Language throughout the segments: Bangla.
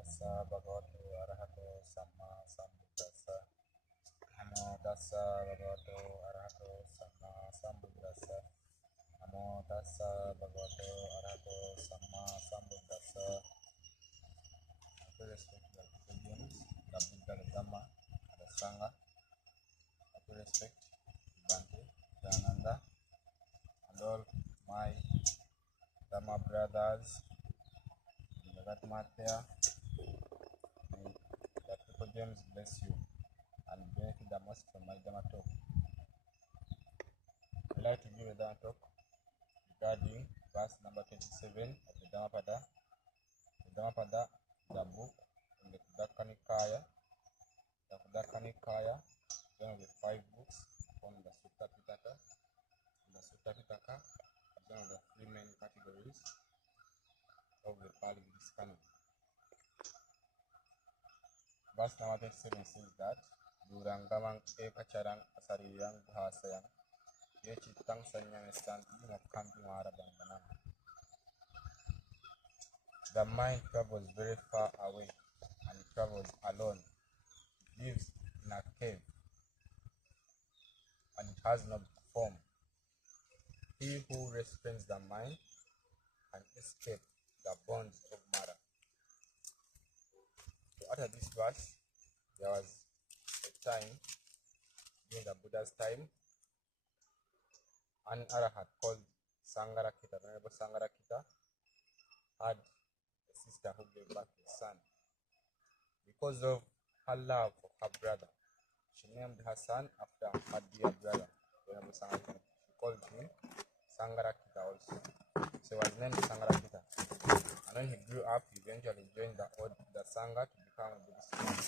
tassa bhagavato arahato samma sambuddhassa. Namo tassa bhagavato arahato samma sambuddhassa. Namo tassa bhagavato arahato samma sambuddhassa. I pay respect to the Buddhians, the Buddha, the Dhamma, and the Sangha. I pay respect to Bhante, Jananda, and all my Dhamma brothers, and the Ratmathya. May the Triple Gems bless you and benefit the most from my Dhamma talk. I'd like to give a Dhamma talk regarding verse number 27 of the Dhammapada. The Dhammapada, the book from the Khuddaka Nikaya. The Khuddaka Nikaya is one of the 5 books from the Sutta Pitaka. The Sutta Pitaka is one of the 3 main categories of the Pali Buddhist canon. Verse number 27 says that Durangamang Ekacharang Asariyang Bhasayang Yechitang Sanyang Estanti Mokampi Maharabanganam. The mind travels very far away and it travels alone. It lives in a cave and it has no form. He who restrains the mind can escape the bonds of matter. So after this verse, there was a time during the Buddha's time, an arahat called Sangarakita, Venerable Sangarakita, had a sister who gave birth to a son. Because of her love for her brother, she named her son after her dear brother, Venerable Sangarakita. She called him Sangarakita also. So he was named Sangarakita. And when he grew up, he eventually joined the Sangha to become a Buddhist monk.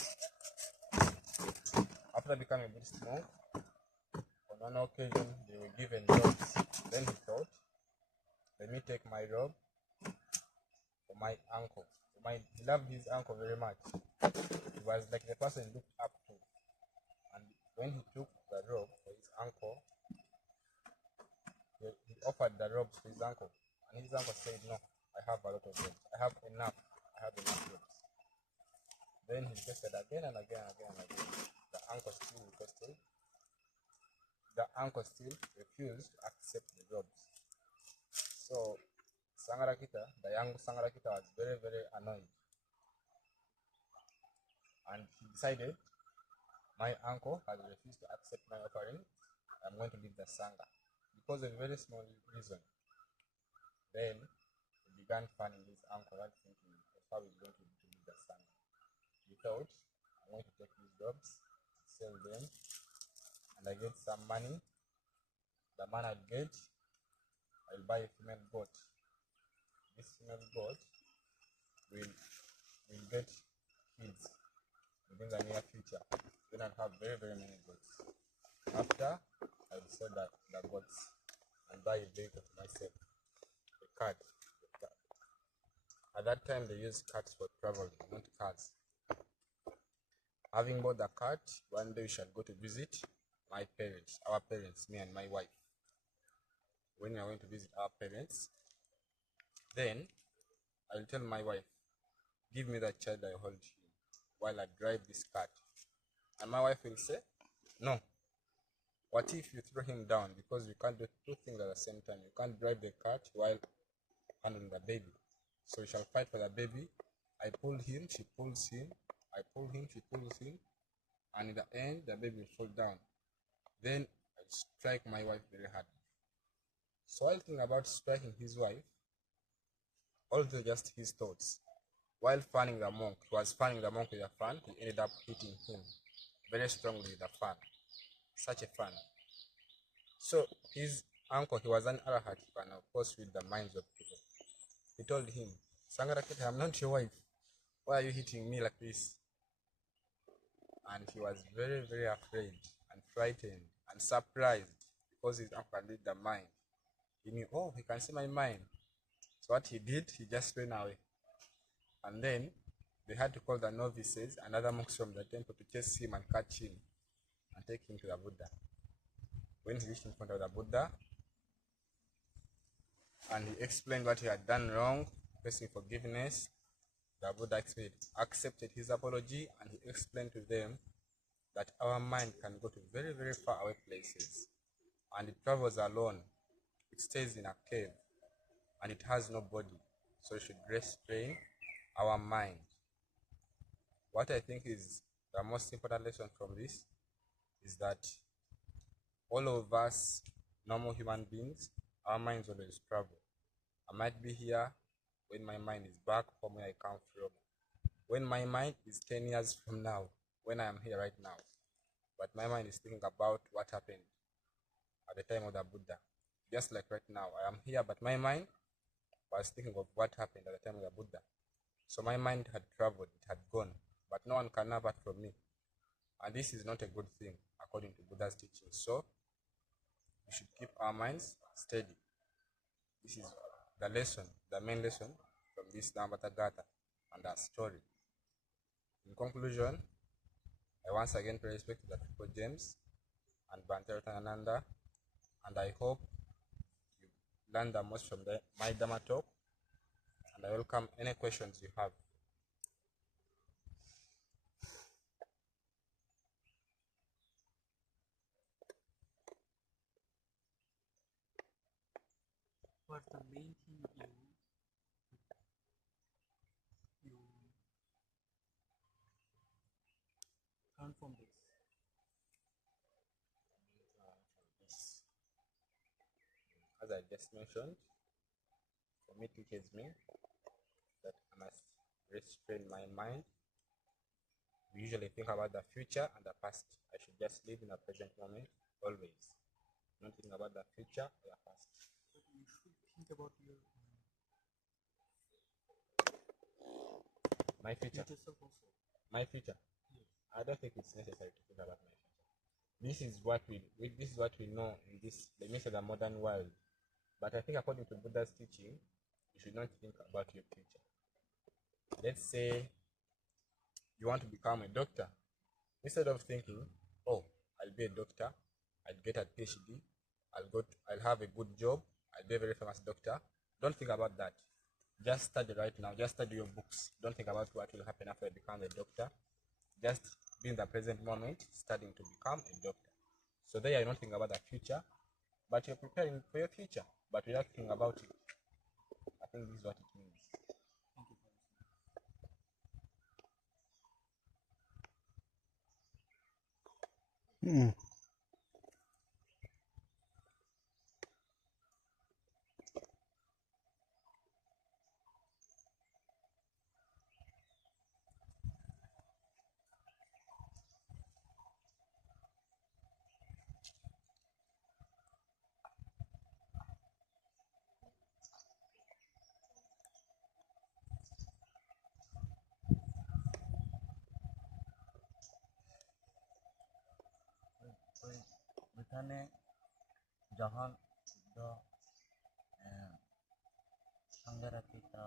After becoming a Buddhist monk, on one occasion they were given robes. Then he thought, let me take my robe for my uncle. He loved his uncle very much. He was like the person he looked up to. And when he took the robe for his uncle, he offered the robes to his uncle. And his uncle said, no, I have a lot of robes. I have enough robes. Then he requested again and again and again and again. The uncle still requested. The uncle still refused to accept the robes. So Sangarakita, the young Sangarakita, was very, very annoyed. And he decided, my uncle has refused to accept my offering, I'm going to leave the Sangha. Because of a very small reason. Then he began fanning his uncle and thinking of how he's going to leave the Sangha. He thought, I'm going to take these robes, sell them, and I get some money. The man I get, I'll buy a female goat. This female goat will get kids within the near future. Then I'll have very, very many goats. After, I will sell the goats and buy a vehicle for myself, a cart. At that time, they used carts for traveling, not cars. Having bought the cart, one day we shall go to visit my parents, our parents, me and my wife. When we are going to visit our parents, then I'll tell my wife, give me that child I hold him while I drive this cart. And my wife will say, no. What if you throw him down? Because you can't do 2 things at the same time. You can't drive the cart while handling the baby. So we shall fight for the baby. I pull him, she pulls him. I pull him, she pulls him. And in the end, the baby will fall down. Then I strike my wife very hard. So while thinking about striking his wife, although just his thoughts, while fanning the monk, he was fanning the monk with a fan, he ended up hitting him very strongly with a fan. Such a fan. So his uncle, he was an arahat, he can of course read the minds of people. He told him, Sangarakita, I'm not your wife. Why are you hitting me like this? And he was very, very afraid and frightened and surprised because his uncle read the mind. He knew, oh, he can see my mind. So what he did, he just ran away. And then they had to call the novices and other monks from the temple to chase him and catch him and take him to the Buddha. When he reached in front of the Buddha and he explained what he had done wrong, requesting forgiveness, the Buddha accepted his apology, and he explained to them that our mind can go to very, very far away places, and it travels alone. It stays in a cave, and it has no body. So we should restrain our mind. What I think is the most important lesson from this is that all of us, normal human beings, our minds always travel. I might be here when my mind is back from where I come from. When my mind is 10 years from now, when I am here right now, but my mind is thinking about what happened at the time of the Buddha. Just like right now, I am here, but my mind was thinking of what happened at the time of the Buddha. So my mind had traveled, it had gone, but no one can know that from me. And this is not a good thing according to Buddha's teaching. So we should keep our minds steady. This is the lesson, the main lesson from this Dhammapada Gatha and our story. In conclusion, I once again pay respect to the Triple James and Bhante Ratananda, and I hope you learned the most from my Dhamma talk, and I welcome any questions you have. What's the main thing you learn from this? As I just mentioned, for me teaches me that I must restrain my mind. We usually think about the future and the past. I should just live in the present moment always. Not think about the future or the past. But you should think about your My future. yourself also. My future. Yes. I don't think it's necessary to think about my future. This is what we know in this, let me say, the modern world. But I think according to Buddha's teaching, you should not think about your future. Let's say you want to become a doctor. Instead of thinking, oh, I'll be a doctor, I'll get a PhD, I'll have a good job, I'll be a very famous doctor. Don't think about that. Just study right now. Just study your books. Don't think about what will happen after you become a doctor. Just be in the present moment, studying to become a doctor. So there you're not thinking about the future, but you're preparing for your future, but without thinking about it. I think this is what it means. Thank you for listening. ওইখানে যখন সংঘারাতীতা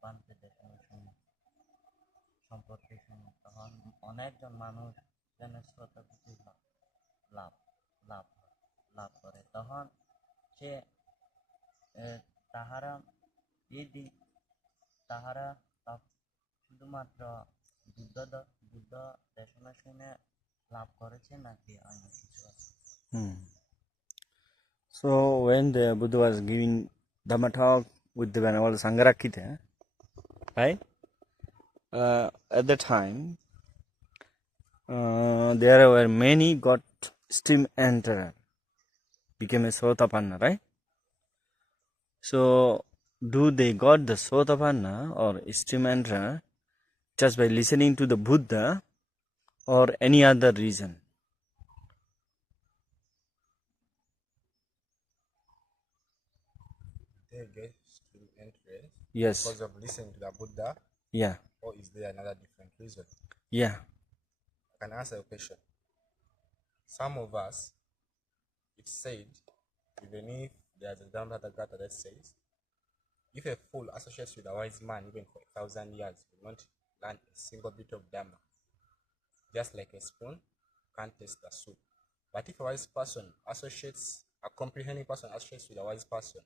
বানতে দেখানো সম্পর্কে শুনি তখন অনেকজন মানুষ যেন শ্রোতা কিছু লাভ লাভ লাভ করে তখন সে তাহারা এই দিন তাহারা শুধুমাত্র বুদ্ধ দেশনা শুনে লাভ করেছে নাকি অন্য কিছু আছে? So when the Buddha was giving Dhamma talk with the Venerable Sangharakkhita, right? At the time, there were many got steam enterer, became a Sotapanna, right? So do they got the Sotapanna or steam enterer just by listening to the Buddha or any other reason? They get stream entrance Yes. because of listening to the Buddha, Yeah. or is there another different reason? Yeah. I can answer your question. Some of us, it's said, even if there's a Dhammapada Gatha that says, if a fool associates with a wise man even for 1,000 years, will not learn a single bit of Dhamma. Just like a spoon can't taste the soup. But if a wise person associates, a comprehending person associates with a wise person,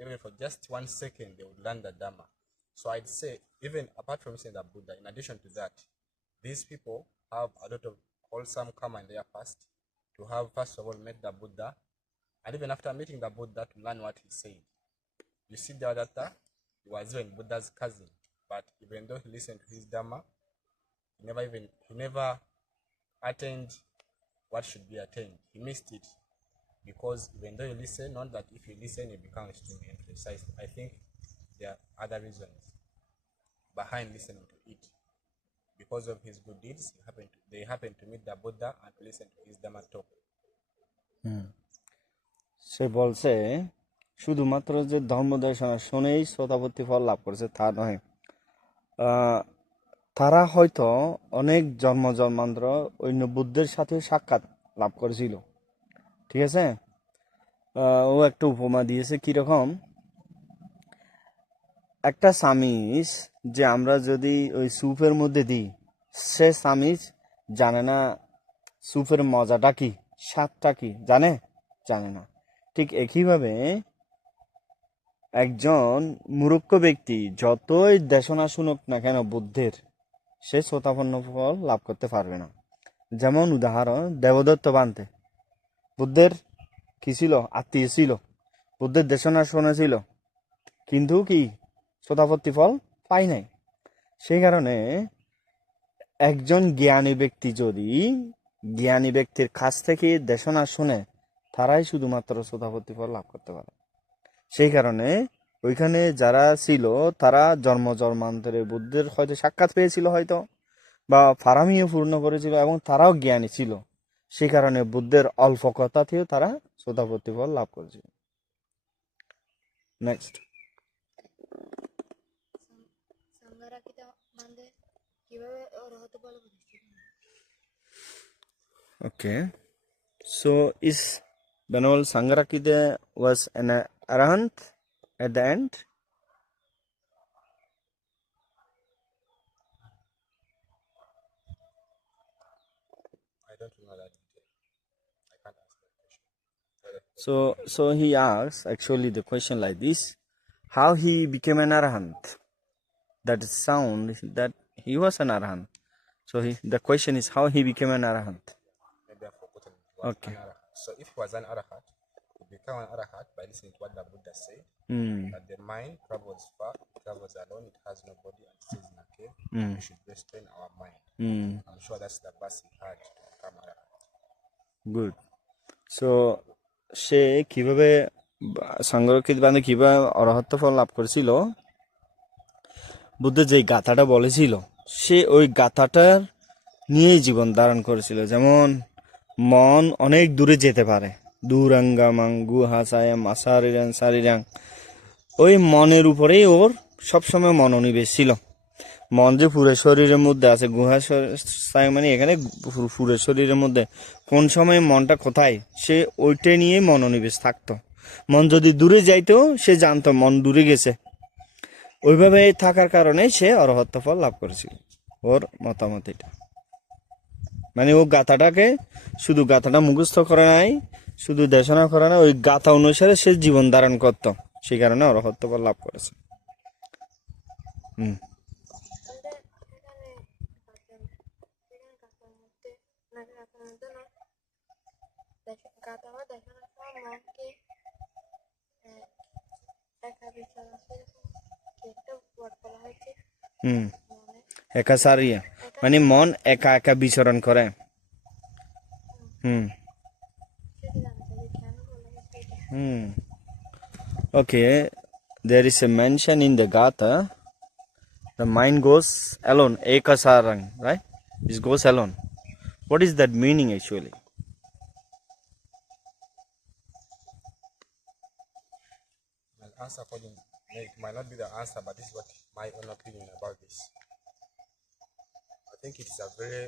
even for just 1 second, they would learn the Dhamma. So I'd say, even apart from saying that Buddha, in addition to that, these people have a lot of wholesome karma in their past to have, first of all, met the Buddha, and even after meeting the Buddha, to learn what he said. You see, Devadatta, he was even Buddha's cousin, but even though he listened to his Dharma, he never attained what should be attained. He missed it because even though you listen, not that if you listen you become extremely emphasized. I think there are other reasons behind listening to it. Because of his good deeds, they happened to meet the Buddha and to listen to his Dhamma talk. সে বলছে শুধুমাত্র যে ধর্মদেশনা শুনেই শ্রোতাপত্তি ফল লাভ করেছে তা নয়, তারা হয়তো অনেক জন্মান্তর অন্য বুদ্ধের সাথে সাক্ষাৎ লাভ করেছিল। ঠিক আছে, ও একটা উপমা দিয়েছে কিরকম, একটা চামিচ যে আমরা যদি ওই স্যুপের মধ্যে দিই, সে চামিচ জানে না স্যুপের মজাটা কি, স্বাদটা কি, জানে না। ঠিক একইভাবে একজন মূর্খ ব্যক্তি যতই দেশনা শুনুক না কেন বুদ্ধের, সে শ্রোতাপন্ন ফল লাভ করতে পারবে না। যেমন উদাহরণ দেবদত্ত বান্তে, বুদ্ধের কি ছিল, আত্মীয় ছিল, বুদ্ধের দেশনা শুনেছিল, কিন্তু কি শ্রোতাপত্তি ফল পাই নাই। সেই কারণে একজন জ্ঞানী ব্যক্তি যদি জ্ঞানী ব্যক্তির কাছ থেকে দেশনা শুনে, তারাই শুধুমাত্র শ্রোতাপত্তি ফল লাভ করতে পারে। সেই কারণে ওইখানে যারা ছিল তারা জন্মান্তরে বুদ্ধের হয়তো সাক্ষাৎ পেয়েছিল, হয়তো বা ফারামিও পূর্ণ করেছিল, এবং তারাও জ্ঞানী ছিল। সেই কারণে বুদ্ধের অল্প কথাতেও তারা শ্রোতাপত্তি ফল লাভ করেছিল। Next, okay, so is Venerable Sangharakkhita was an arahant at the end? I don't know that detail. I can't answer that question. So he asks actually the question like this: how he became an arahant? That sound that he was an arahant. So the question is how he became an arahant. Maybe I've forgotten. He was Okay. an arahat. So if he was an arahat, he became an arahat by listening to what the Buddha said. That the mind travels far, it travels alone, it has no body, and stays in a cave. We should restrain our mind. I'm sure that's the verse he had to become arahat. Good. So সে কিভাবে সংরক্ষিত বান্ধে কিভাবে অরহত্ত ফল লাভ করেছিল, বুদ্ধ যে গাথাটা বলেছিল সে ওই গাথাটার নিয়েই জীবন ধারণ করেছিল। যেমন মন অনেক দূরে যেতে পারে, দূরাঙ্গামাং গুহাসায়াম আসারিরাং সারিরাং, ওই মনের উপরেই ওর সবসময় মনোনিবেশ ছিল। মন যে পুরো শরীরের মধ্যে আছে, গুহা মানে এখানে পুরো শরীরের মধ্যে কোন সময় মনটা কোথায়, সে ওইটাই নিয়ে মনোনিবেশ থাকতো। মন যদি দূরে যাইতো সে জানতো মন দূরে গেছে। ওইভাবে থাকার কারণে সে অরহত্ত ফল লাভ করেছিল। ওর মতামত এটা, মানে ও গাথাটাকে শুধু গাথাটা মুখস্থ করে নাই, শুধু দেশনা করে না, ওই গাথা অনুসারে সে জীবন ধারণ করত, সেই কারণে অরহত্ত ফল লাভ করেছে। একা সারিয়া মানে মন একা একা বিচরণ করে। Okay, there is a mention in the Gatha, the mind goes alone, ekasarang, right? It goes alone. What is that meaning actually? I'll answer according. It might not be the answer, but this is what my own opinion about this. I think it's a very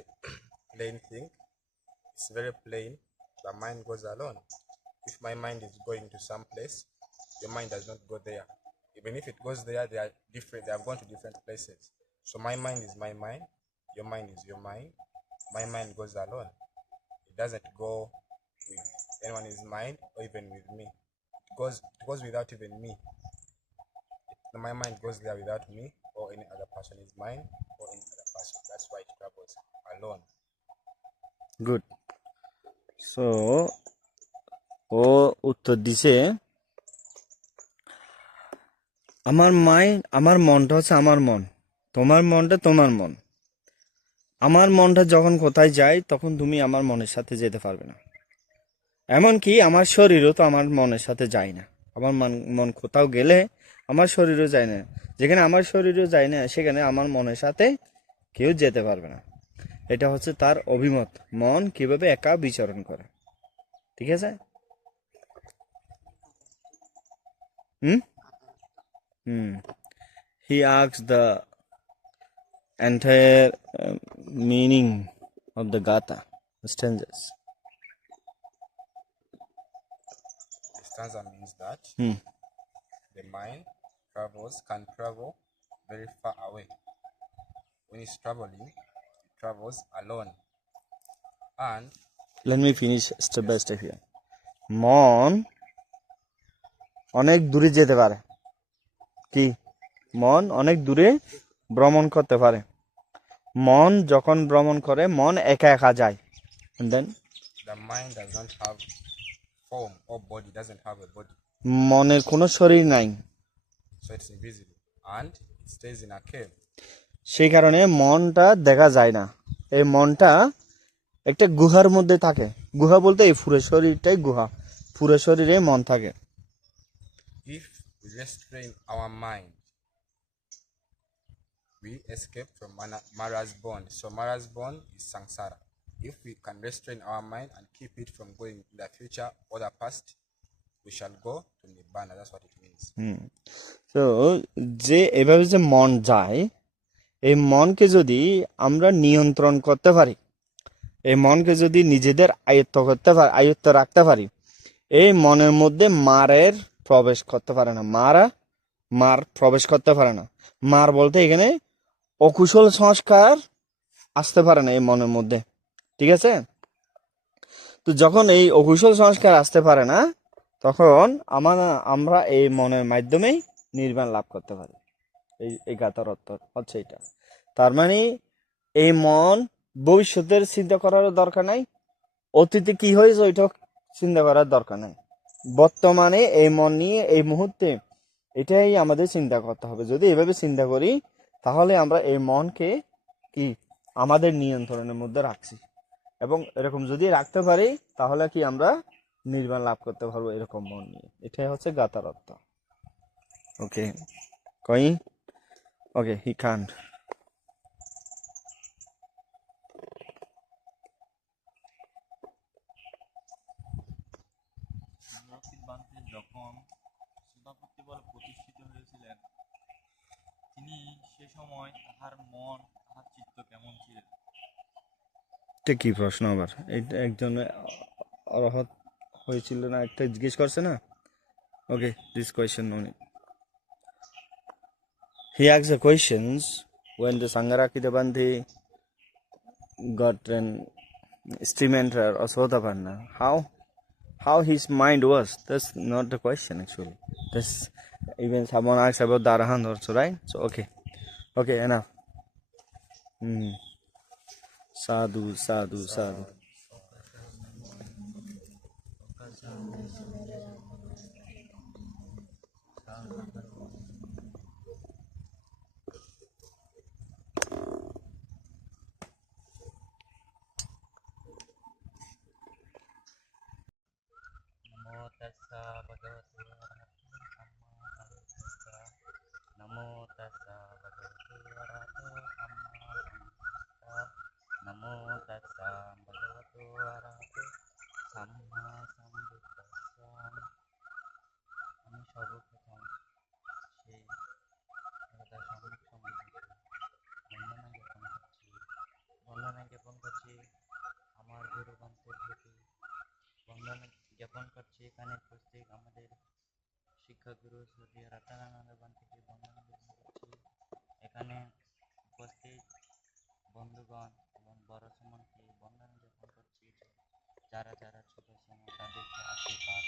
plain thing. It's very plain. The mind goes alone. If my mind is going to some place, your mind does not go there. Even if it goes there, they are different. They have gone to different places. So my mind is my mind. Your mind is your mind. My mind goes alone. It doesn't go with anyone's mind or even with me. It goes without even me. my mind goes there without me or any other person is mine or any other person. That's why it travels alone. Good. So ও উত্তর দিছে আমার মনটা হচ্ছে আমার মন, তোমার মনটা তোমার মন। আমার মনটা যখন কোথায় যায় তখন তুমি আমার মনের সাথে যেতে পারবে না। এমনকি আমার শরীরও তো আমার মনের সাথে যায় না। আমার মন কোথাও গেলে আমার শরীরও যায় না। যেখানে আমার শরীরও যায় না সেখানে আমার মনের সাথে কেউ যেতে পারবে না। এটা হচ্ছে তার অভিমত, মন কিভাবে একা বিচরণ করে। ঠিক আছে? Hmm hmm he asks the entire meaning of the Gatha stanzas. The stanza means that Hmm. the mind can travel very far away. When it's traveling, it travels alone. And Let me finish step by step here. মন অনেক দূরে যেতে পারে। কি? মন অনেক দূরে ভ্রমণ করতে পারে। মন যখন ভ্রমণ করে মন একা একা যায়। And then the mind does not have form or body, doesn't have a body, মনের কোনো শরীর নাই। so it's invisible and it stays in a cave. সেই কারণে মনটা দেখা যায় না। এই মনটা একটা গুহার মধ্যে থাকে। গুহা বলতে এই পুরো শরীরটাই গুহা। পুরো শরীরে মন থাকে। If we restrain our mind, we escape from Mara's bond. So Mara's bond is samsara. If we can restrain our mind and keep it from going in the future or the past, we shall go to Nibbana. That's what it means. তো যে এভাবে যে মন যায়, এই মনকে যদি আমরা নিয়ন্ত্রণ করতে পারি, এই মনকে যদি নিজেদের আয়ত্ত রাখতে পারি, এই মনের মধ্যে মারের প্রবেশ করতে পারে না। মার প্রবেশ করতে পারে না। মার বলতে এখানে অকুশল সংস্কার আসতে পারে না এই মনের মধ্যে। ঠিক আছে? তো যখন এই অকুশল সংস্কার আসতে পারে না তখন আমরা এই মনের মাধ্যমেই নির্বাণ লাভ করতে পারি। এই গাথার অর্থ হচ্ছে এটা। তার মানে এই মন ভবিষ্যতের চিন্তা করার দরকার নাই, অতীতে কি হয়েছে ওইটাও চিন্তা করার দরকার নাই। বর্তমানে এই মন নিয়ে এই মুহূর্তে এটাই আমাদের চিন্তা করতে হবে। যদি এভাবে চিন্তা করি তাহলে আমরা এই মনকে কি আমাদের নিয়ন্ত্রণের মধ্যে রাখছি, এবং এরকম যদি রাখতে পারি তাহলে কি আমরা নির্বাণ লাভ করতে পারবো এরকম মন নিয়ে। এটাই হচ্ছে গাথার অর্থ। ওকে কই ওকে হি কান্ট। রকিত বান্তে যখন সুধাপতি বলে প্রতিষ্ঠিত হয়েছিলেন, তিনি সে সময় তাহার মন তাহার চিত্ত কেমন ছিল? এটা কি প্রশ্ন আবার? এটা একজন অরহত হয়েছিল না একটা জিজ্ঞেস করছে না? Okay, this question only. He asked the questions when the Sangarakita Bandhi got an stream enter or Sotapanna. How his mind was? That's not the question actually. That's even someone asked about the Arahant also, right? So okay, enough. Sadhu. নমো তাস্সা ভগবতো অরহতো সাম্মা সম্বুদ্ধাস্সা। নমো তাস্সা ভগবতো অরহতো সাম্মা সম্বুদ্ধাস্সা। নমো তাস্সা ভগবতো অরহতো সাম্মা সম্বুদ্ধাস্সা। আমি সর্বপ্রথম সেই দেবতার বন্দনা জ্ঞাপন করছি আমার গুরু গ্রন্থের প্রতি। বন্দনা জ্ঞাপন করছি এখানে উপস্থিত আমাদের শিক্ষাগুরু শ্রদ্ধেয় রতনানন্দ বান্তিকে বন্দনা জ্ঞাপন করছি। এখানে উপস্থিত বন্ধুগণ এবং বড় সমানকে বন্দনা জ্ঞাপন করছি। যারা ছোট সমান তাদেরকে আশীর্বাদ।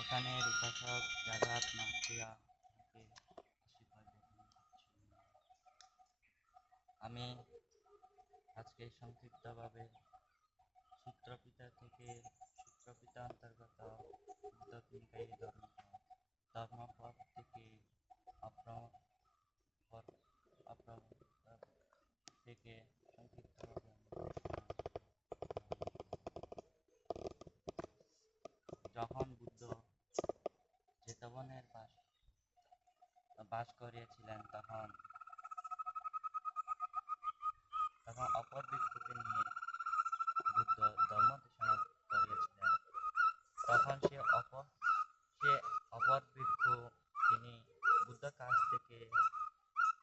এখানের উপাসক জাগাত নাথিয়াকে আশীর্বাদ। আমি আজকে সংক্ষিপ্তভাবে সূত্রপিতা অন্তর্গত বুদ্ধ তিনটাই ধর্মপদ থেকে অপ্র- থেকে সংক্ষিপ্তভাবে যখন বুদ্ধ জেতবনের বাস করিয়াছিলেন, তখন অপর ভিক্ষুকে নিয়ে বুদ্ধ ধর্ম দেশনা করিয়াছিলেন। তখন সে অপর ভিক্ষু তিনি বুদ্ধ কাছ থেকে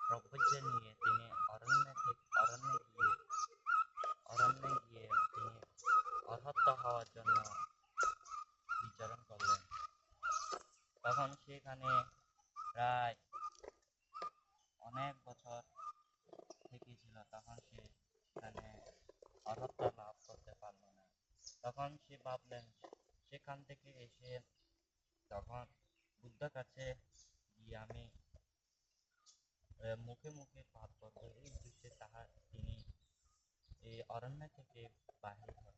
প্রবজ্য নিয়ে তিনি অরণ্যে গিয়ে তিনি অরহত হওয়ার জন্য বিচরণ করলেন। তখন সেখানে প্রায় অনেক বছর থেকেছিল। তখন সে সেখানে অরহত লাভ করতে পারল না। তখন সে ভাবলেন, সেখান থেকে এসে তখন বুদ্ধ কাছে গিয়ে আমি মুখে মুখে পাপ করবো, এই উদ্দেশ্যে তিনি এই অরণ্য থেকে বাহির হলেন।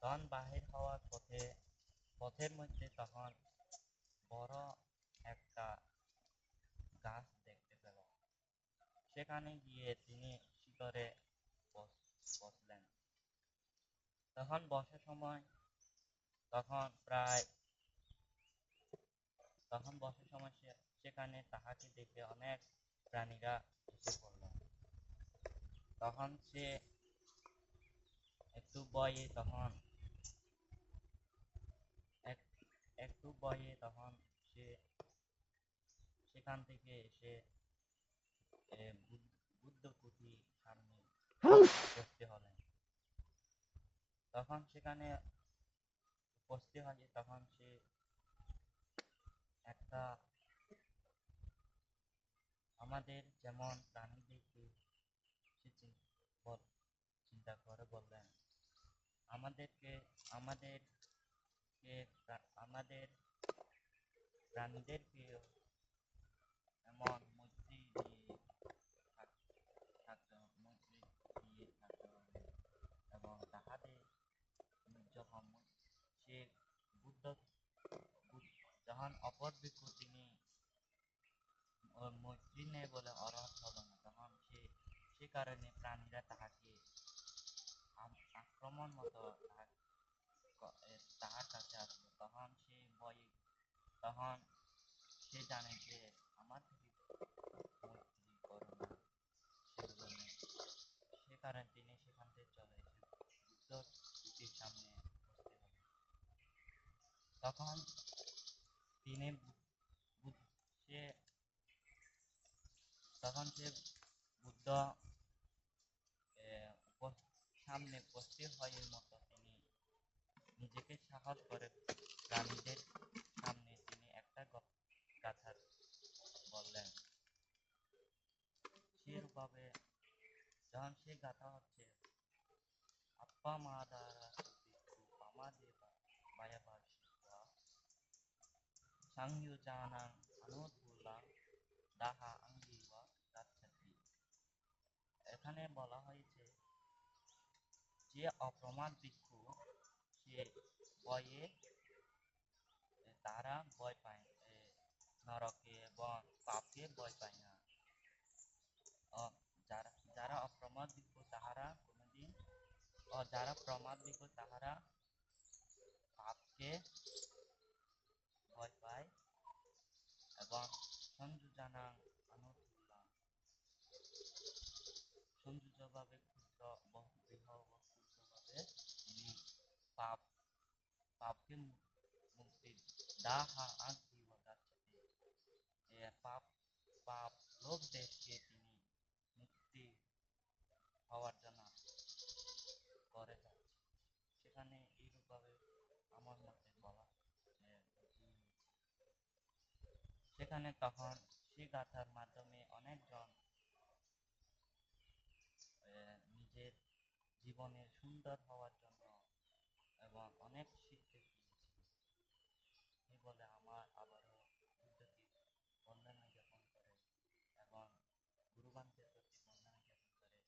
তখন বাহির হওয়ার পথের মধ্যে তখন বড় একটা গাছ দেখতে পেল। সেখানে গিয়ে তিনি শিকড়ে বসলেন। তখন বসার সময় সেখানে তাহাকে দেখে অনেক প্রাণীরা এসে পড়ল। তখন সে একটু ভয়ে তখন সে সেখান থেকে এসে বুদ্ধ কুটির সামনে উপস্থিত হলেন। তখন সেখানে উপস্থিত হয়ে তখন সে একটা আমাদের যেমন প্রাণীদেরকে সে চিন্তা করে বললেন, আমাদেরকে আমাদের প্রাণীদেরকে এমন মৈত্রী দিয়ে থাকতে হবে এবং তাহাদের যখন সে বুদ্ধ যখন অপর ভিক্ষু তিনি মৈত্রী নেই বলে অরহত হল না, তখন সে কারণে প্রাণীরা তাহাকে আক্রমণ মতো তাহার কাছে আসলো। তখন সে জানে যে আমার থেকে মৈত্রী করুণা সেগুলো নেই। সে কারণে তিনি সেখান থেকে চলে এসে বুদ্ধ কুটির সামনে উপস্থিত হলেন। তখন তিনি সে বুদ্ধ সামনে উপস্থিত হয়ে মতো তিনি নিজেকে সাহস করে প্রাণীদের সামনে তিনি একটা কথা বললেন। সেরূপভাবে যখন সে গাথা হচ্ছে, আপ্পা মা দ্বারা পামাদেবা বায়াবাসিকা সংযুজানাং অনুধুলাং দাহা আঙ্গিবা গাচ্ছাতি। এখানে বলা হয়েছে যে অপ্রমাদ ভিক্ষু সে ভয়ে তারা ভয় পায় নরকে এবং পাপকে ভয় পায় না। যারা অপ্রমাদ ভিক্ষু তাহারা কোনোদিন যারা প্রমাদ ভিক্ষু তাহারা পাপকে ভয় পায় এবং সংযোজনাং অনুকূলাং সংযোজভাবে ক্ষুদ্রভাবে তিনি পাপকে মুক্তি দাহা আগ্নিব গাচ্ছাতি পাপ লোভ দেশকে তিনি মুক্তি হওয়ার জন্য করে যাচ্ছে। সেখানে এইরূপভাবে আমার মতে বলা সেখানে তখন সে গাথার মাধ্যমে অনেকজন নিজের জীবনের সুন্দর হওয়ার জন্য এবং অনেক শিখতে পেরেছি। এই বলে আমার আবারও বুদ্ধকে বন্দনা জ্ঞাপন করে এবং গুরুগণদের প্রতি বন্দনা জ্ঞাপন করে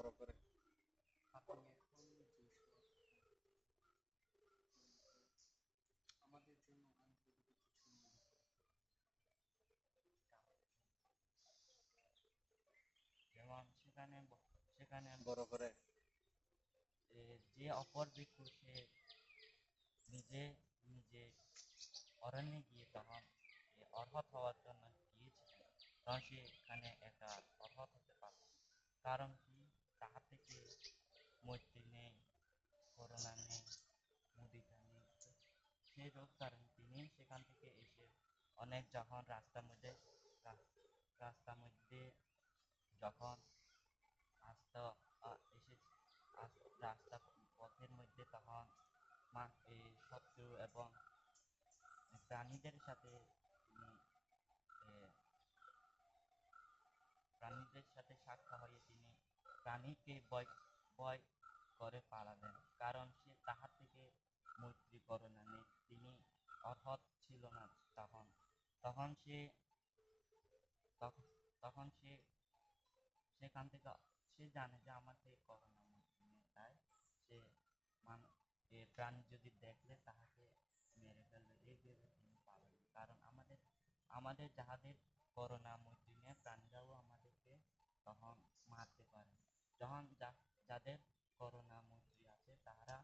বড় করে। আপনি এখন 200 আমাদের জন্য অন্তর্ভুক্ত কিছু মনে করেন। যেমন সেখানে বড় করে। যে অপর ব্যক্তি সে নিজে নিজে অরণ্যে গিয়ে তখন অর্হত হওয়ার জন্য গিয়েছিল, তখন সে এখানে একটা অর্হত হতে পারত। কারণ কি, তাহার থেকে মৈত্রী নেই, করোনা নেই, মুদিতা নেই, সেই রোজগার তিনি সেখান থেকে এসে অনেক যখন রাস্তার মধ্যে যখন আসতে এসে রাস্তা পথের মধ্যে তখন এই শত্রু এবং প্রাণীদের সাথে তিনি প্রাণীদের সাথে সাক্ষা হয়ে তিনি প্রাণীকে ভয় করে পালালেন, কারণ সে তাহার থেকে মৈত্রী করোনা নেই, তিনি অর্হত ছিল না। তখন তখন সে তখন তখন সে সেখান থেকে সে জানে যে আমার থেকে করোনা মৈত্রী নেই, তাই সে প্রাণী যদি দেখলে তাহাকে মেরে ফেলবে, এই ভেবে তিনি পালালেন। কারণ আমাদের যাহাদের করোনা মৈত্রী নেই, প্রাণীরাও আমাদেরকে তখন মারতে পারে। যখন যাদের করোনা মৈত্রী আছে, তাহারা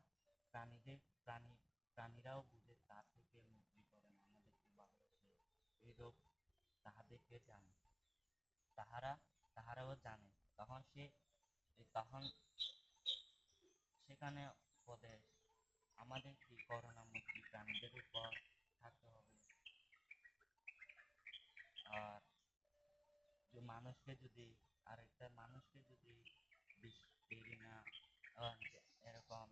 প্রাণীরাও বুঝে তার থেকে মৈত্রী করে না, আমাদেরকে ভালোবাসে, এই রোগ তাহাদেরকে জানে, তাহারাও জানে। তখন সেখানে উপদেশ আমাদের কি করোনা মৈত্রী প্রাণীদের উপর থাকতে হবে। আর আরেকটা মানুষকে যদি দেরি না এরকম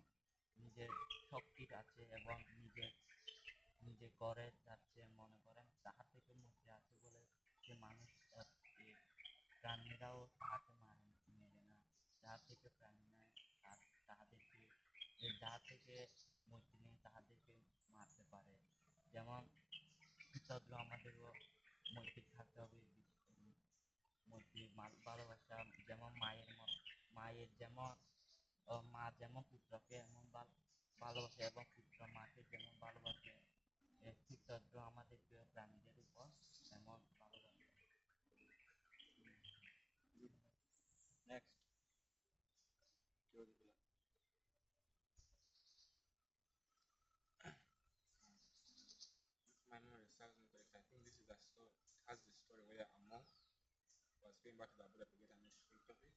নিজের শক্তি আছে এবং নিজে করে যাচ্ছে মনে করেন তাহার থেকে মধ্যে আছে বলে যে মানুষ প্রাণীরাও তাহাকে মেরে না, যার থেকে প্রাণী নেয় যার থেকে মৈত্রী নেই তাহাদেরকে মারতে পারে। যেমন আমাদেরও মৈত্রী থাকতে হবে, মৈত্রী ভালোবাসা, যেমন মায়ের যেমন মা যেমন পুত্রকে এমন ভালোবাসে এবং পুত্র মাকে যেমন ভালোবাসে, পুত্র আমাদেরকে প্রাণীদের উপর এমন ভালোবাসে। Next. My memory serves me correct, I think this is the story. It has the story where a monk was going back to the Buddha to get an interesting topic.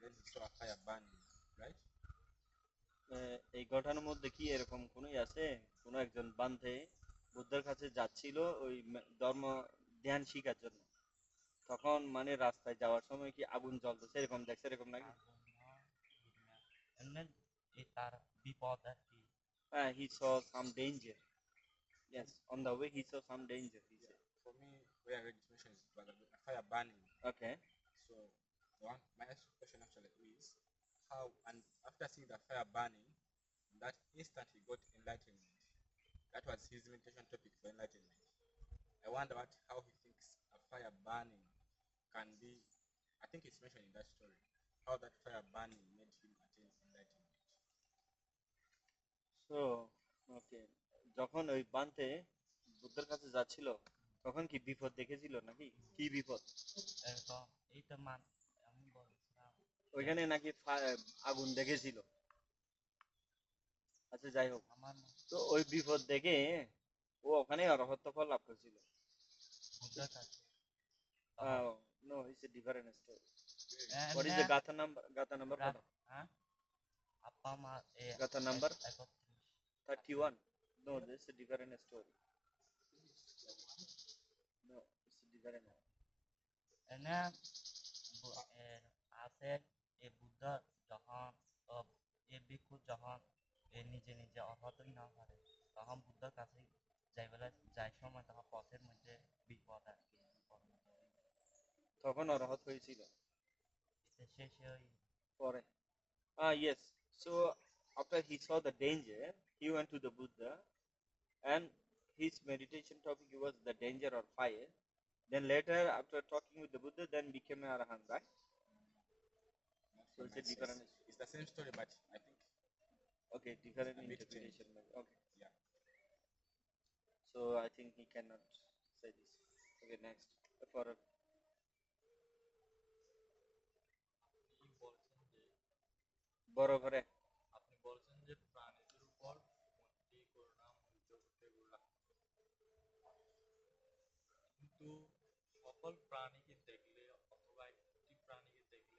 Then he saw a fire burning, right? এই ঘটনার মধ্যে কি এরকম কোনোই আছে, কোনো একজন বান্ধে বুদ্ধের কাছে যাচ্ছিল ওই ধর্ম ধ্যান শিখার জন্য, তখন মানে রাস্তায় যাওয়ার সময় কি আগুন জ্বলতেছে এরকম দেখছে, এরকম নাকি? তার বিপদ আর কি। He saw some danger. Yes, on the way he saw some danger, he said. For me, where I read this mention is a fire burning. Okay. So my actual question actually is how, and after seeing the fire burning, that instant he got enlightenment. That was his meditation topic for enlightenment. I wonder how he thinks a fire burning can be. I think it's mentioned in that story how that fire burning made him attain enlightenment. So, okay. যখন ওই বান্ধে বুদ্ধের কাছে যাচ্ছিল তখন কি বিপদ দেখেছিল নাকি? কি বিপদ? এরকম এই তো আমি বলছিলাম ওইখানে নাকি আগুন দেখেছিল। আচ্ছা যাই হোক, আমার তো ওই বিপদ দেখে ও ওখানে অরহত্ত ফল লাভ করেছিল। বুদ্ধের কাছে। No, it's a different story. And What is the Gatha number? Gatha number কত? আপা মা Gatha number 31. No, this is a different story. No, it's a different one. এনে আছে এই বুদ্ধ যখন এই ভিক্ষু যখন নিজে নিজে অর্হত না পারে, তখন বুদ্ধর কাছে যাই সময় তখন পথের মধ্যে বিপদ আর কি, তখন অরহত হয়েছিল শেষে ওই পরে। Yes. So after he saw the danger, he went to the Buddha, and his meditation topic was the danger of fire. Then later, after talking with the Buddha, then became an arahant, right? So it's a my sense. different, It's the same story, but I think okay, different a bit interpretation. Maybe. Okay. yeah. So I think he cannot say this. Okay, next. For আপনি বলছেন যে বড় করে আপনি বলছেন যে প্রাণীদের উপর মৈত্রী, করুণা, মনুষ্যত্ব এগুলো রাখতে হবে। কিন্তু সকল প্রাণীকে দেখলে অথবা একটি প্রাণীকে দেখলে,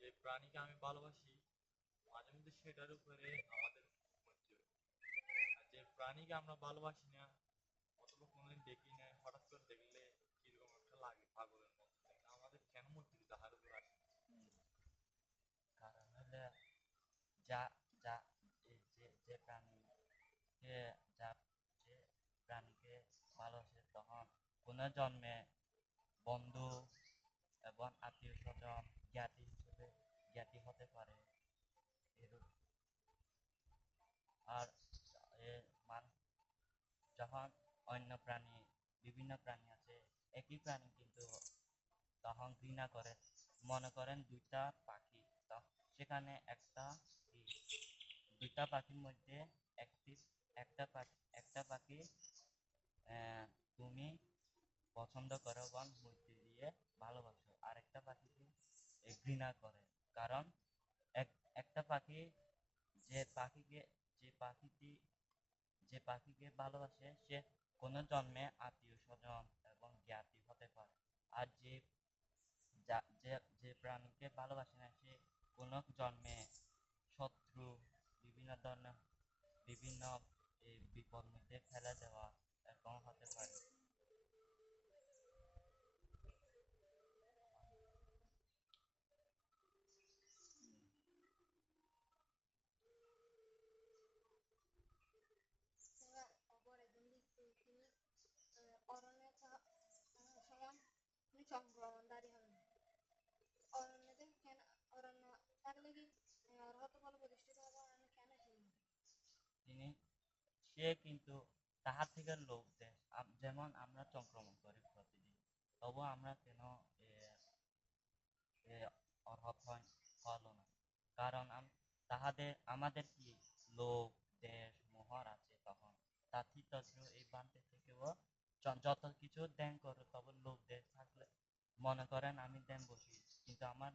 যে প্রাণীকে আমি ভালোবাসি, মাঝে মধ্যে সেটার উপরে আমাদের মৈত্রী হয়। আর যে প্রাণীকে আমরা ভালোবাসি না অথবা কোনোদিন দেখি না, হঠাৎ করে দেখলে কিরকম একটা লাগে, পাগলের মতো লাগে। আমাদের কেন মৈত্রী তাহার উপর আসে? কারণ হলে যা যা যে প্রাণীকে যা যে প্রাণীকে ভালোবাসে তখন কোনো জন্মে বন্ধু এবং আত্মীয় স্বজন জ্ঞাতি হিসেবে জ্ঞাতি হতে পারে এরূপ। আর এ মান যখন অন্য প্রাণী বিভিন্ন প্রাণী আছে একই প্রাণী কিন্তু তখন ঘৃণা করে। মনে করেন দুইটা পাখি, সেখানে দুইটা পাখির মধ্যে একটি একটা পাখি তুমি পছন্দ করো এবং মৈত্রী দিয়ে ভালোবাসো, আরেকটা পাখিকে ঘৃণা করে। কারণ একটা পাখি যে পাখিকে যে পাখিটি যে পাখিকে ভালোবাসে সে কোনো জন্মে আত্মীয় স্বজন এবং জ্ঞাতি হতে পারে। আর যে প্রাণীকে ভালোবাসে না সে কোনো জন্মে শত্রু, বিভিন্ন ধরনের বিভিন্ন বিপদ মধ্যে ফেলে দেওয়া এরকম হতে পারে। অপর একজন ব্যক্তি তিনি অরণ্যে সমান তিনি সংক্রমণকারী হন। অরণ্যতে কেন অরণ্য থাকলে কি অর্হত ফল প্রতিষ্ঠিত হবে? অরণ্য কেন ছিল? তিনি সে কিন্তু তাহার থেকে লোক দেয়। যেমন আমরা সংক্রমণ করি প্রতিদিন, তবু আমরা কেন অর্হত হলো না? কারণ আমাদের কি লোভ দেশ মোহর আছে তখন তার চিত্তদ্র এই বান্তে থেকেও যত কিছু দেন করো তবে লোভ দেশ থাকলে মনে করেন আমি দেন বসি কিন্তু আমার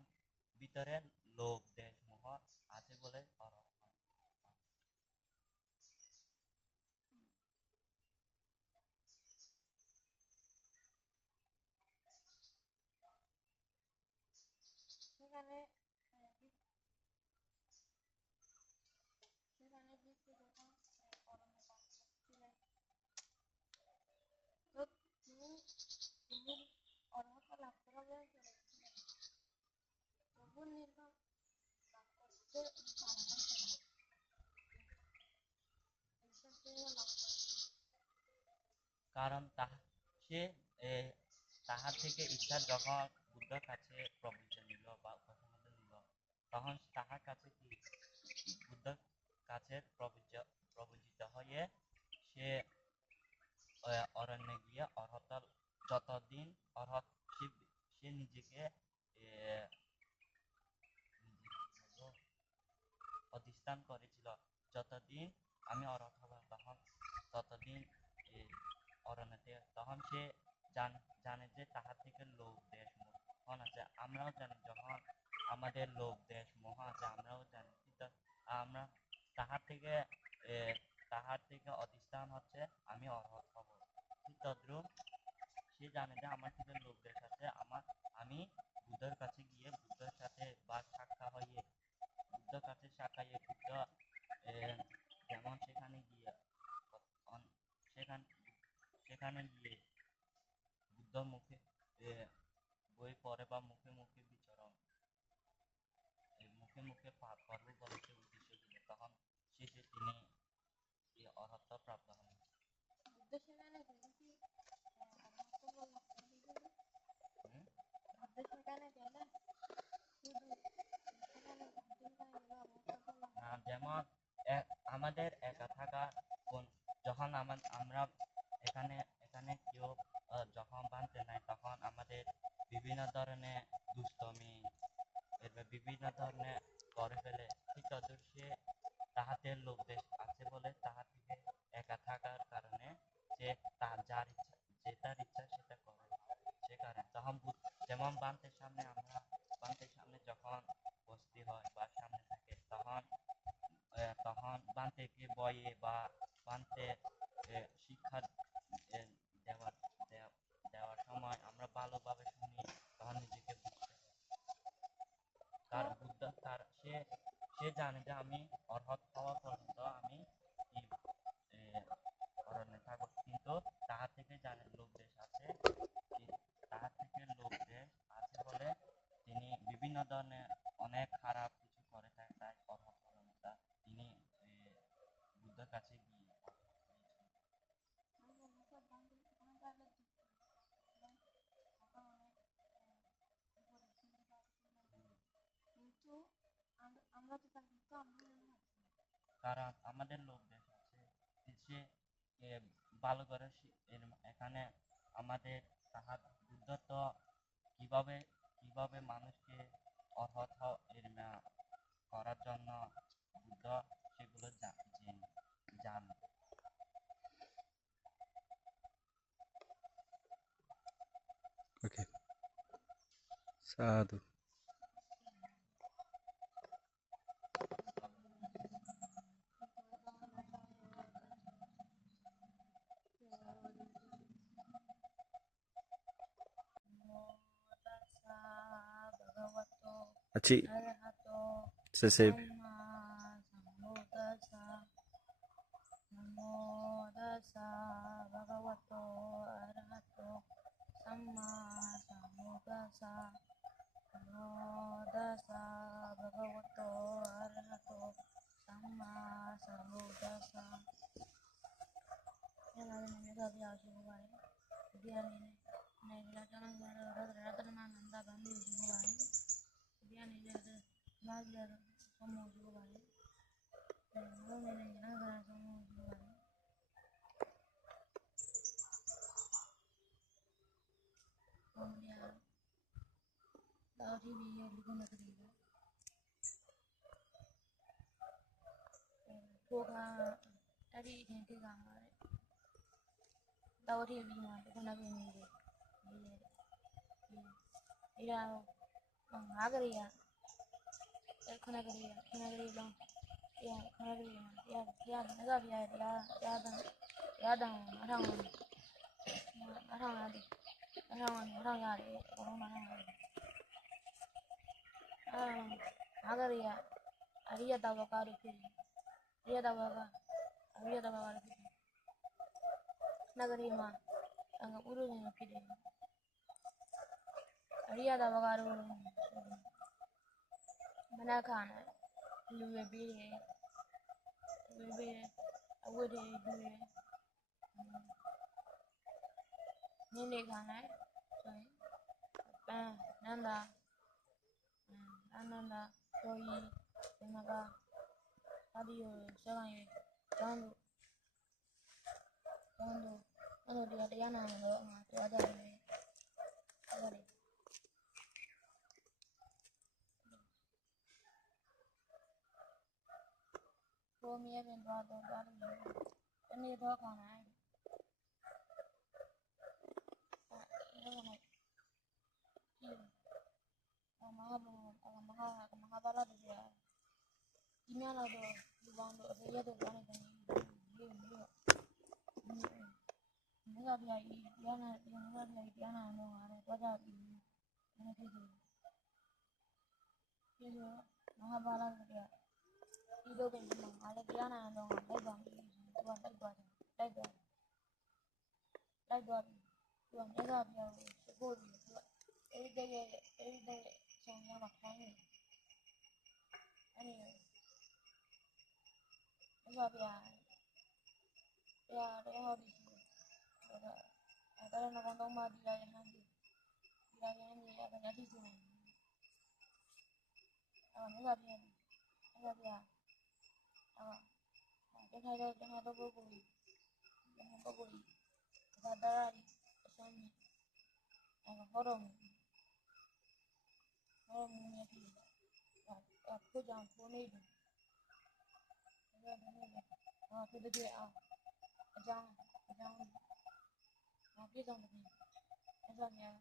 ভিতরে লোভ দেশ মোহর আছে বলে অর্হত হয়। সেখানে সেখানে ব্যক্তি যখন অরণ্য বাস করছিলেন তো তিনি অর্হতা লাভ করা বলে চলেছিলেন, তবু নির্বাণ লাভ করতে পারে না কেন? এইসব জায়গায় লাভ করে। কারণ সে তাহার থেকে ইচ্ছা যখন বুদ্ধর কাছে প্রবৃত্তি নিল বা প্রথমত নিল তখন তাহার কাছে কি বুদ্ধর কাছে প্রবঞ্চিত হয়ে সে অরণ্যে গিয়ে অর্হতা যতদিন অর্হত সে নিজেকে অধিষ্ঠান করেছিল যতদিন আমি অর্হত হব তখন ততদিন অরণ্যতে তখন সে জানে যে তাহার থেকে লোভ দেশ মোহ আছে। আমরাও জানি যখন আমাদের লোভ দেশ মোহ আছে আমরাও জানি কিন্তু আমরা তাহার থেকে অধিষ্ঠান হচ্ছে আমি অর্হত হব। ঠিক তদ্রূপ সে জানে যে আমার থেকে লোভ দেশ আছে, আমি বুদ্ধের কাছে গিয়ে বুদ্ধের সাথে বা বুদ্ধের কাছে সাক্ষাইয়ে বুদ্ধ যেমন সেখানে গিয়ে সেখানে গিয়ে বুদ্ধর মুখে বই পড়ে বা মুখে মুখে বিচরণ মুখে মুখে পাঠ করবো বলে সে উদ্দেশ্য দিল তখন শেষে তিনি অর্হত প্রাপ্ত হন। বুদ্ধ সেখানে গেলে কি অর্হত ফল লাভ করতে পারবে? বুদ্ধ সেখানে গেলে শুধু সেখানে চিন্তায় গেলে অর্হত ফল লাভ করতে পারবে? যেমন আমাদের একা থাকা যখন আমরা এখানে এখানে কেউ যখন বানতে নাই তখন আমাদের বিভিন্ন ধরনের দুষ্টমি এরপর বিভিন্ন ধরনের যেমন বান্তের সামনে যখন বসতি হয় বা সামনে থাকে তখন বান্তেকে বয়ে বা বান্তে শিক্ষা দেওয়ার দেওয়ার সময় আমরা ভালোভাবে শুনি, তখন নিজেকে বুঝতে হয়। সে জানে যে আমি অর্হত হওয়া পর্যন্ত আমি এই অরণ্যে থাকবো, কিন্তু তাহার থেকে জানে লোক দেশ আছে, তাহার থেকে লোক দেশ আছে বলে তিনি বিভিন্ন ধরনের অনেক খারাপ কিছু করে থাকে, তাই অর্হত হওয়ার না, তিনি বুদ্ধের কাছে গিয়ে কিন্তু আমরা তো তার কিন্তু আমরা কারণ আমাদের লোক দেশ আছে, সে ভালো করে এখানে আমাদের তাহার বুদ্ধ তো কিভাবে কিভাবে মানুষকে অর্হত করার জন্য বুদ্ধ সেগুলো জানে। Okay. Sadhu. Achi, say. Namo tassa bhagavato arahato samma sambuddhassa. Namo tassa bhagavato arahato samma sambuddhassa. Yang lain ini gak biasa juga ya. Dia ini belajaran Ratananda Gandhi juga ya. Dia ini ada belajar semua juga ya. Belum ini negara semua juga ya. Kemudian tahu TV yang digunakan itu. Buka tadi ini gambar. Tahu TV yang digunakan ini. Iya, agar ya. Kenagari long. Ya, kenagari ya, negara ya dan orang ada. Orang ada. Agar ya, Ariya tahu kalau kiri. Ariya tahu kalau kiri. Nagari mah, angkat urusnya kiri. Ariya tahu kalau mana kana, luwe bire, awude luwe, nene kana, sorry, nanda, soyi, tenaga, adiyo, sekarang jangan dia nanggo, itu ada deh. Kami akan berdoa ini doa kana. Mahapala dia. Ini ada lubang dia tu kan ini. Ini ada dia na no ada pada ini. Ini tu. Ini Mahapala dia. Itu kan ada dia na no ada bang ini. Tuan Tuan dia sebut. Every day soalnya makan ini. Enggak ya dia habis ada nonton mah dia yang nanti ada jadi tuh enggak ya jangan ada buburi ada sini horong ni aku jangan phone itu kita dia jangan tapi jangan begini misalnya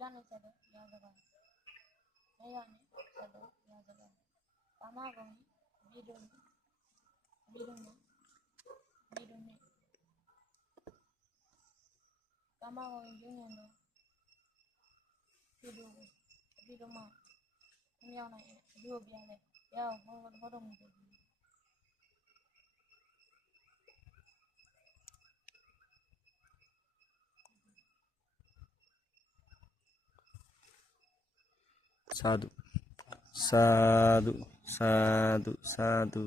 이란에 서도 이야기가 해안에 서도 이야기가 까마귀 미루미 까마귀 중에도 비루마 미안해 미안해 야 허름 साधु साधु साधु साधु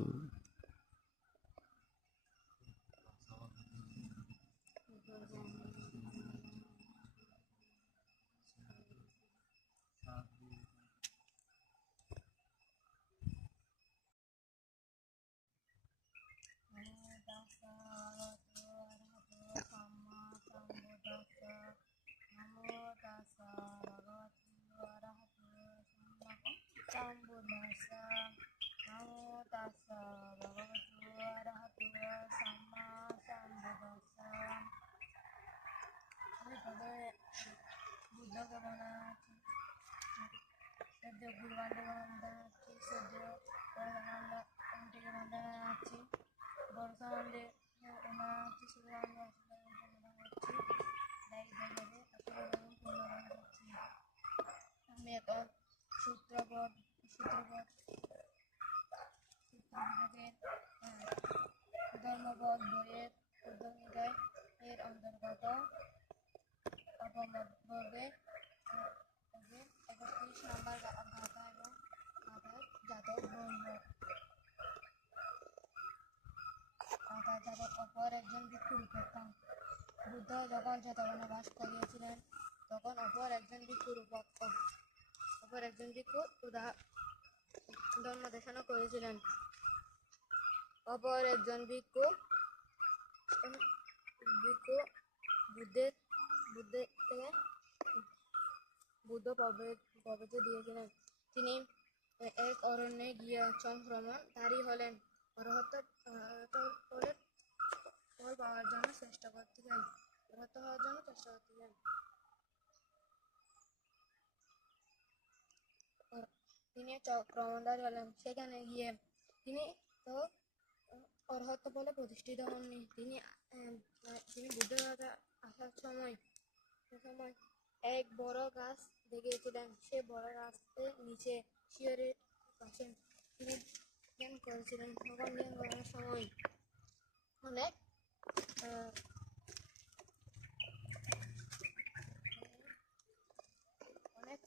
ধর্মপদ বইয়ের উদ্যোগীদের এর অন্তর্গত অপমতবর্গে 31 নম্বর গাথা এবং গাথার জাতক গাথার জাতক অপর একজন ভিক্ষুর উপস্থান বুদ্ধ যখন চেতবনে বাস করিয়াছিলেন তখন অপর একজন ভিক্ষুর ধর্ম দেশনা করেছিলেন অপর একজন ভিক্ষু বুদ্ধের থেকে বুদ্ধ প্রবচন দিয়েছিলেন তিনি এক অরণ্যে গিয়া সংক্রমণধারী হলেন অরহত ফল পাওয়ার জন্য চেষ্টা করছিলেন তিনি চক্রমণধারী হলেন সেখানে গিয়ে তিনি তো অরহত বলে প্রতিষ্ঠিত হননি তিনি বুদ্ধগয়া আসার সময় এক বড় গাছ দেখেছিলেন সে বড় গাছের নিচে শিয়রের পাশে তিনি ধ্যান করেছিলেন তখন ধ্যান করার সময় অনেক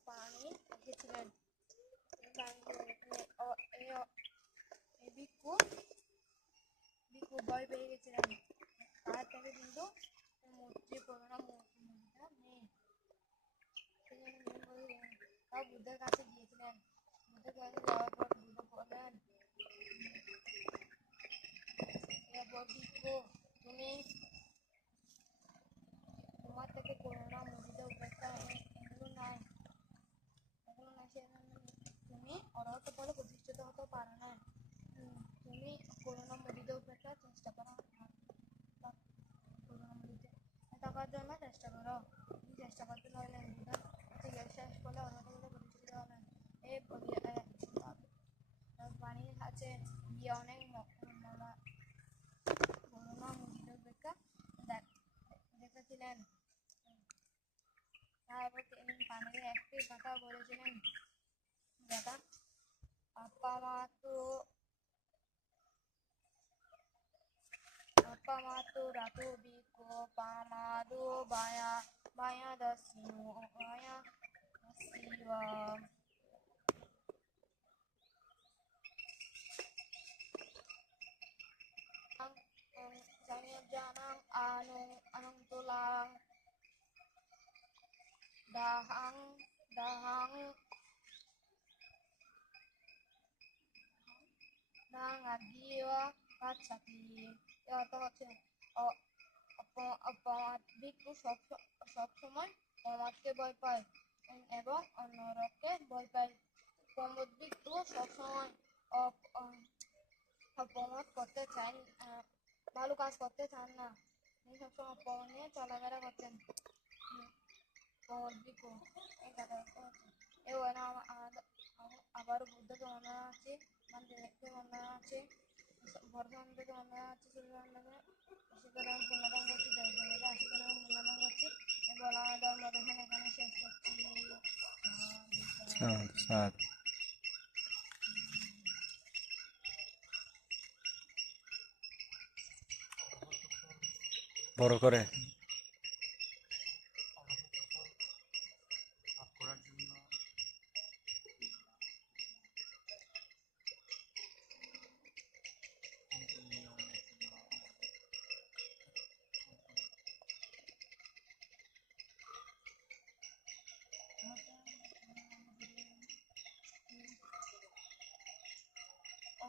প্রাণী দেখেছিলেন ভিক্ষু ভয় পেয়ে গেছিলেন তার থেকে কিন্তু করোনা নেই তাও বুদ্ধের কাছে গিয়েছিলেন বুদ্ধের কাছে যাওয়ার পর বুদ্ধ বললেন ভিক্ষু তুমি তোমার থেকে করোনা মুজিদ উপেক্ষা এগুলো নাই তুমি অরহত বলে প্রতিষ্ঠিত হতে পারো না তুমি করোনা মুজিদ উপেক্ষা চেষ্টা করো করোনা মুজিদ থাকার জন্য চেষ্টা করো তুমি চেষ্টা করতে লাগলেন শেষ করলে অরহত বলে প্রতিষ্ঠিত হলেন এই পানির কাছে গিয়ে অনেক করোনা মুজিদ উপেক্ষা দেখেছিলেন তারপর তিনি পানির একটি কথা বলেছিলেন যেটা Apamato ratu biko pamado baya dasiwa janang anung tulang dahang nangagiwa kacati অর্থ হচ্ছে অপমাদ ভিক্ষু সবসময় অমাদকে ভয় পায় এবং অন্যকে ভয় পায় প্রমোদ ভিক্ষু সবসময় অপমাদ করতে চান ভালো কাজ করতে চান না তিনি সবসময় অপমান নিয়ে চলাফেরা করতেন পৌঁছবিকো এই গাথা আছে এবং আবার বুদ্ধকে মনে আছে বান্ধবীকে মনে আছে বর্ধমানকে মনে আছে সেখানে পূর্ণদান করছি জয়দেবরা সেখানে পূর্ণদান করছি বলা ধর্মদর্শন এখানে শেষ করছি সাত বড় করে লাভ করার জন্য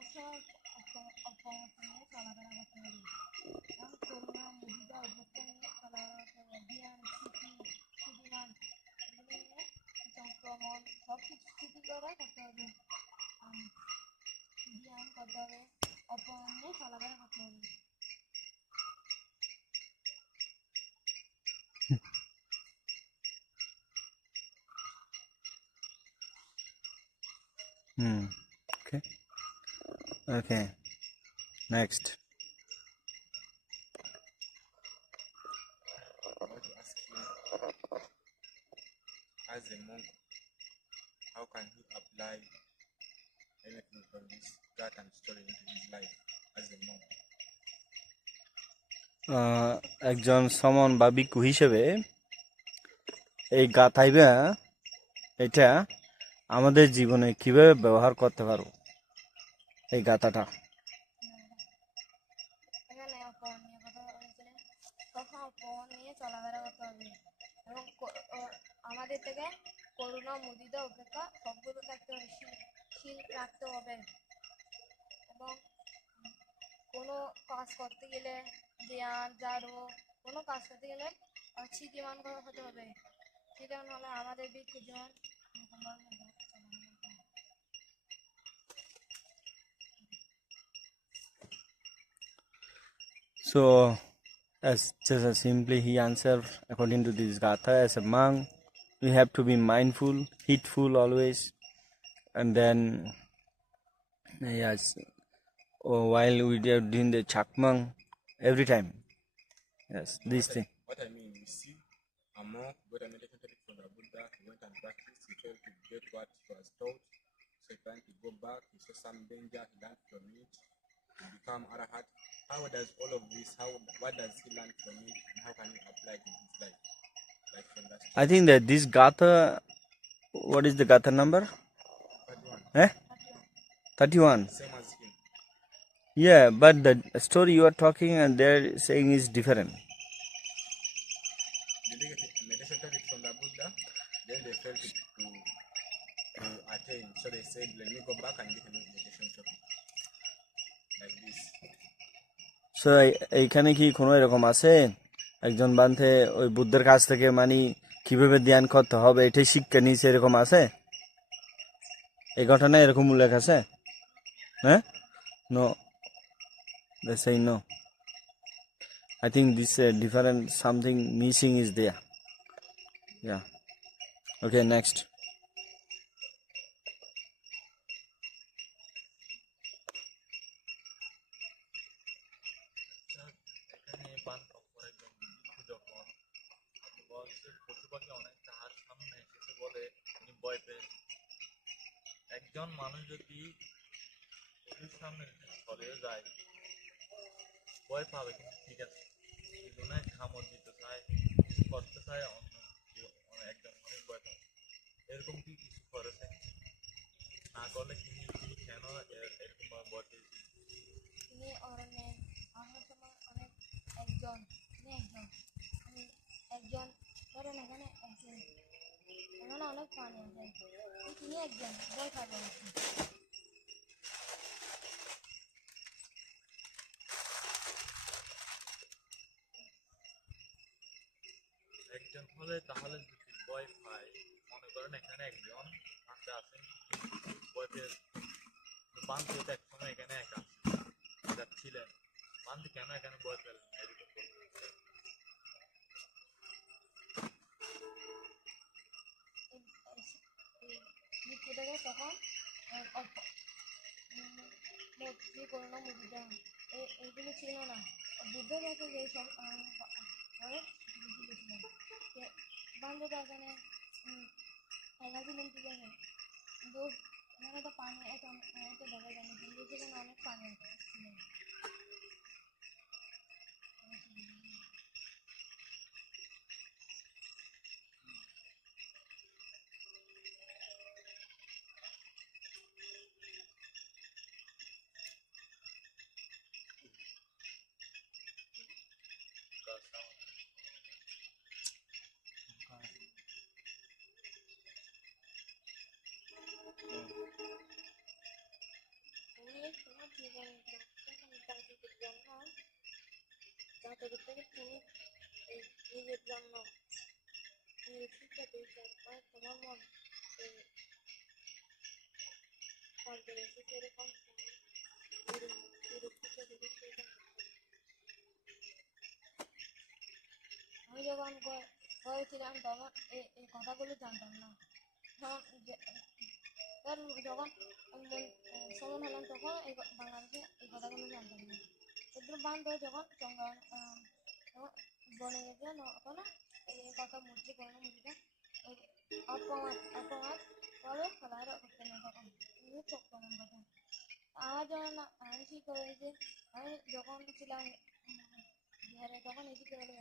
নিয়মের জন্য অপমতনে চলাফেরা করতে হবে এবং করোনা মুদিদা অভ্যস্ত নিয়ে চলাফেরা করতে হবে ধ্যান স্থিতিমান সংক্রমণ সব কিছু স্থিতি করে করতে হবে ধ্যান করতে হবে অপমনে চলাফেরা করতে হবে okay okay next I want to ask him, as a monk, how can he apply anything from this Gatan story into his life as a monk? একজন সমন বা ভিক্ষু হিসেবে এই গাথাইবা এটা আমাদের জীবনে কিভাবে ব্যবহার করতে পারবো এই গাথাটা এখানে অপমান নিয়ে কথা বলেছিলেন তখন অপমান নিয়ে চলাফেরা করতে হবে এবং আমাদের থেকে করুণা মুদিদা অপেক্ষা সবগুলো থাকতে হবে শীল রাখতে হবে এবং কোনো কাজ করতে গেলে ধ্যান ঝাড়ু কোনো কাজ করতে গেলে স্থিতিমান হতে হবে স্থিতিমান হলে আমাদের ভিক্ষু জীবন so as just as simply he answered according to this gatha as a monk we have to be mindful heedful always and then yes while we are doing the chakmang every time yes this thing What I mean, you see, a monk got a meditation topic from the Buddha, he went and practiced, he failed to get what he was taught, so he planned to go back, he saw some danger, he learned from it, to become arahat. How does all of this, what does he learn from it, and how can he apply it in his life? Like from that I think that this gatha what is the gatha number 31, 31 same as him. yeah but the story you are talking and they're saying is different Did they get a meditation topic from the Buddha? Then they failed to attain, so they said, let me go back and get a new meditation topic. Like this. so এইখানে কি কোনো এরকম আছে একজন বান্ধে ওই বুদ্ধের কাছ থেকে মানে কিভাবে ধ্যান করতে হবে এটাই শিক্ষা নিয়েছে এরকম আছে এই ঘটনা এরকম উল্লেখ আছে হ্যাঁ no they say no I think this different something missing is there yeah okay next এখানে বান্ধব একজন ভিক্ষু যখন বলছে পশু পাখি অনেক তাহার সামনে এসেছে বলে তিনি ভয় পেয়েছেন একজন মানুষ যদি পশুর সামনে চলেও যায় ভয় পাবে কিন্তু ঠিক আছে জীবনে খামর দিতে চায় কিছু করতে চায় অন্য একজন মানুষ ভয় পাবে এরকম কি কিছু করেছে না করলে তিনি কেন এরকম ভয় পেয়েছে তিনি অরণ্যে আমার সময় অনেক একজন একজন ধরেন এখানে একজন এখানে অনেক প্রাণী আছে তিনি একজন ভয় পাবেন একজন হলে তাহলে যদি ভয় পায় মনে করেন এখানে একজন বান্ধা আছেন ভয় পেয়ে বান্ধ তো এক সময় এখানে একা ছিলেন বান্ধ কেন এখানে ভয় পেলেন এরকম থেকে তখন মৈত্রী করুণা মুদিতা এইগুলো ছিল না। বুদ্ধের কাছে যে সব অনেক ছিলেন বান্ধব এখানে একা ছিলেন ঠিক আছে, কিন্তু এখানে তো পানি এটা দেখা যায়নি, কিন্তু সেখানে অনেক পানি ছিলেন। উনি তোমার জীবন জাতির জন্য তিনি নিজের জন্য শিক্ষা দিয়েছেন, তোমার মন পাল্টে গেছে সেরকম আমি যখন হয়েছিলাম তখন এই কথাগুলো জানতাম না। যখন সমান হলাম তখন এই বাংলাদেশে এই কথাগুলো জানতাম না। এগুলো বান্ধব যখন বনে গেছে তখন এই কথা মুছে কোনো মুছে অপমাত ভাবে খেলাধুলা করতে না তখন চোখ প্রমাণ কথা আমার জন্য আমি ঠিক করেছি। আমি যখন ছিলাম বিহারে তখন এসিকে বলে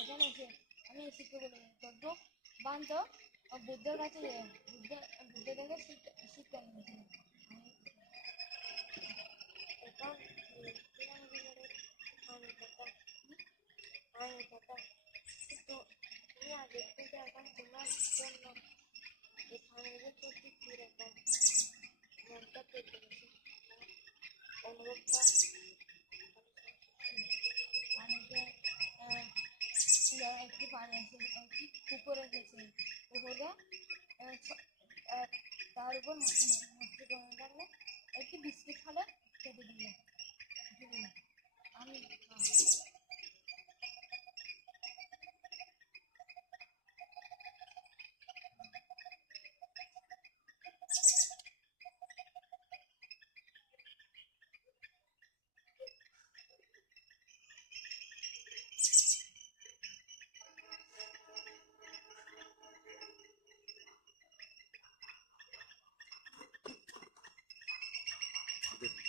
এখানে এসে আমি এসিকে বলে তবু বান্ধ বুদ্ধের কাছে বুদ্ধ থেকে শিক্ষা নিয়েছিল। এখন কিন্তু তুমি আগের থেকে এখন তোমার জন্য এই ফাইনালের প্রতি কীরকম মনটা পেতে গেছে অনুভবটা পানিতে একটি পানি আছে, একটি পুকুরে গেছে, পুকুরে তার উপর মূর্তি করে থাকলে একটি বিস্কিট খালে খেতে দিল আমি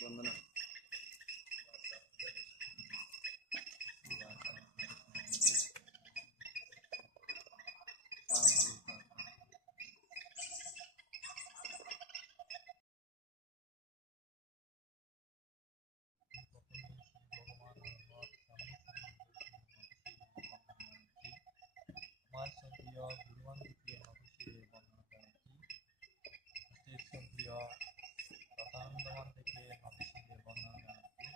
বন্দনা আমার শ্রদ্ধেয় গুরুবন্ধুকে নমস্কার বন্দনা জানাচ্ছি। উপস্থিত শ্রদ্ধেয় প্রধানমন্ত্রীকে নমস্কার বন্দনা জানাচ্ছি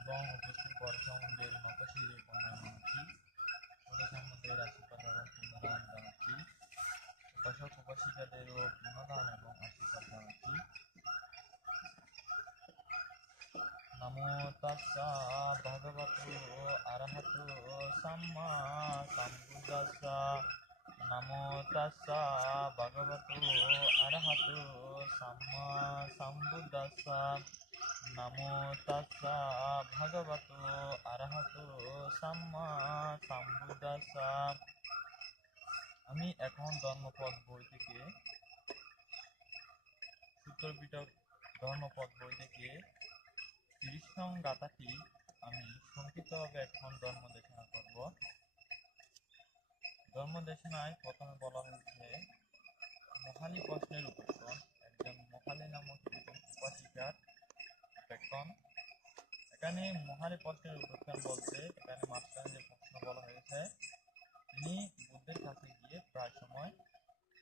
এবং উপস্থিত পরশামন্দের নকশিরে বন্দনা জানাচ্ছি। পরশামন্দের আশীর্বাদ এবং পুণ্যদান জানাচ্ছি। উপাসক উপাসিকাদেরও পুণ্যদান এবং আশীর্বাদ জানাচ্ছি। নমো তাস্সা ভগবতো আরহাতো সাম্মা সাম্বুদ্দাস্সা। নমো তাস্সা ভগবতো আরহাতো সাম্মা সাম্বুদ্দাস্সা। নমো তাস্সা ভগবতো আরহাতো সাম্মা সাম্বুদ্দাস্সা। আমি এখন ধর্মপদ বই থেকে সূত্র পিটক ধর্মপদ বই থেকে 30 নং গাথাটি আমি সংক্ষিপ্তভাবে এখন ধর্মদেশনা করব। ধর্মদেশনায় প্রথমে বলা হয়েছে মহালি প্রশ্নের উপস্থাপন, একজন মহালি নামক একজন উপাসিকার ব্যাখ্যান। এখানে মহালি প্রশ্নের উপস্থান বলতে এখানে মাঝখানে যে প্রশ্ন বলা হয়েছে, তিনি বুদ্ধের কাছে গিয়ে প্রায় সময়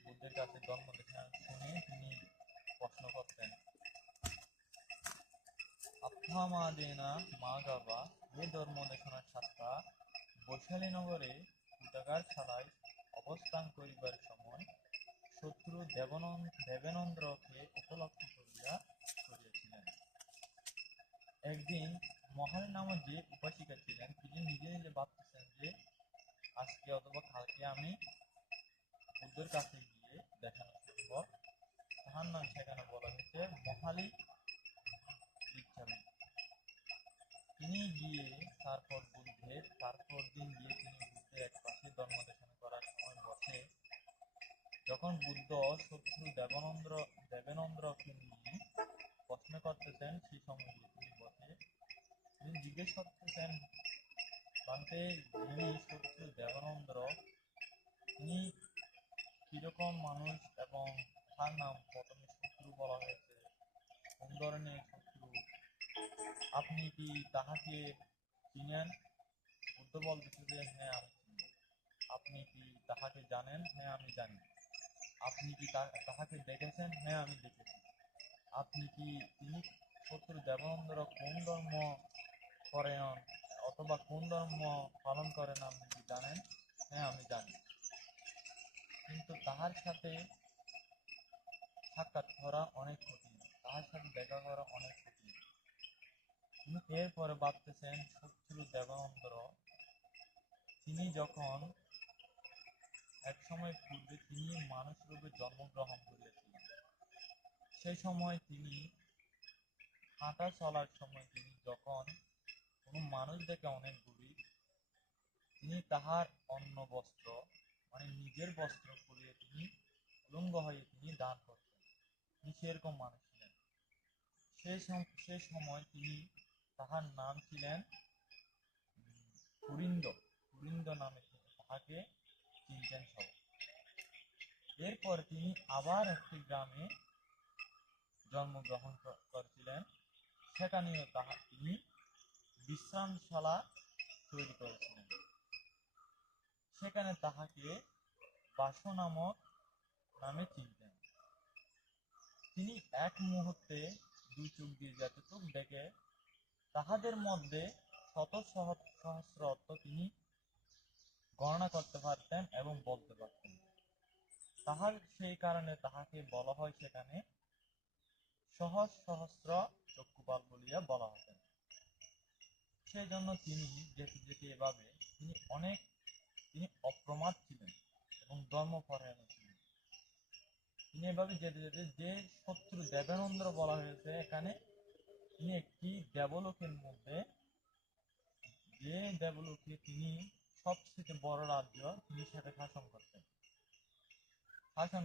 বুদ্ধের কাছে ধর্মদেশনা শুনে তিনি প্রশ্ন করতেন। আত্মামাদেনা মাগাবা এ ধর্মদেশনার ছাত্রা বৈশালীনগরে পূজাগারশালায় অবস্থান করিবার সময় শত্রু দেবেন্দ্রকে উপলক্ষ করিয়াছিলেন। একদিন মহাল নামক যে উপাসিকা ছিলেন তিনি নিজে নিজে ভাবতেছেন যে আজকে অথবা কালকে আমি বুদ্ধের কাছে গিয়ে দেখানো শুরু সম্ভব, তাহার নাম সেখানে বলা হয়েছে মহালি লিচ্ছাবি। তিনি গিয়ে তারপর দিন গিয়ে তিনি বুদ্ধের এক পাশে ধর্মদেশনা করার সময় বসে। যখন বুদ্ধ শত্রু দেবানন্দকে নিয়ে প্রশ্ন করতেছেন, সেই সময় গিয়ে তিনি বসে। তিনি জিজ্ঞেস করতেছেন, বান্তে, যিনি শত্রু দেবানন্দ, তিনি কিরকম মানুষ এবং তার নাম প্রথমে শত্রু বলা হয়েছে, কোন ধরনের শত্রু, আপনি কি তাহাকে চিনেন? বুদ্ধ বলতেছে যে হ্যাঁ আমি চিনি। আপনি কি তাহাকে জানেন? হ্যাঁ আমি জানি। আপনি কি তাহাকে দেখেছেন? হ্যাঁ আমি দেখেছি। আপনি কি তিনি শত্রু দেবানন্দরা কোন ধর্ম করেন অথবা কোন ধর্ম পালন করেন আপনি কি জানেন? হ্যাঁ আমি জানি। কিন্তু তাহার সাথে সাক্ষাৎ করা অনেক কঠিন, তাহার সাথে দেখা করা অনেক কঠিন। তিনি এরপরে ভাবতেছেন শত্রু দেবানন্দ তিনি যখন এক সময় পূর্বে তিনি মানুষ রূপে জন্মগ্রহণ করিয়াছিলেন, সেই সময় তিনি হাঁটা চলার সময় তিনি যখন কোনো মানুষ দেখে অনেক গরিব, তিনি তাহার অন্য বস্ত্র মানে নিজের বস্ত্র পরিয়ে তিনি উলঙ্গ হয়ে তিনি দান করতেন। তিনি সেরকম মানুষ ছিলেন। সে সময় তিনি তাহার নাম ছিলেন পুরিন্দ নামে তাহাকে চিনতেন সবাই। এরপর তিনি আবার একটি গ্রামে জন্মগ্রহণ করেছিলেন। সেখানেও তিনি বিশ্রামশালা তৈরি করেছিলেন। সেখানে তাহাকে বাস নামক নামে চিনতেন। তিনি এক মুহূর্তে দুই চোখ দিয়ে যতটুক দেখে তাহাদের মধ্যে শত সহস্র অর্থ তিনি গণনা করতে পারতেন এবং বলতে পারতেন। তাহার সেই কারণে তাহাকে বলা হয় সেখানে সহস্র চক্ষুপাল বলিয়া বলা হতেন। সেই জন্য তিনি যেতে যেতে এভাবে তিনি অপ্রমাদ ছিলেন এবং ধর্মপরায়ণ ছিলেন। তিনি এভাবে যেতে যেতে যে শত্রু দেবানন্দ বলা হয়েছে এখানে, তিনি একটি দেবলোকের মধ্যে, যে দেবলোকে তিনি সবচেয়ে বড় রাজ্য তিনি সেটা শাসন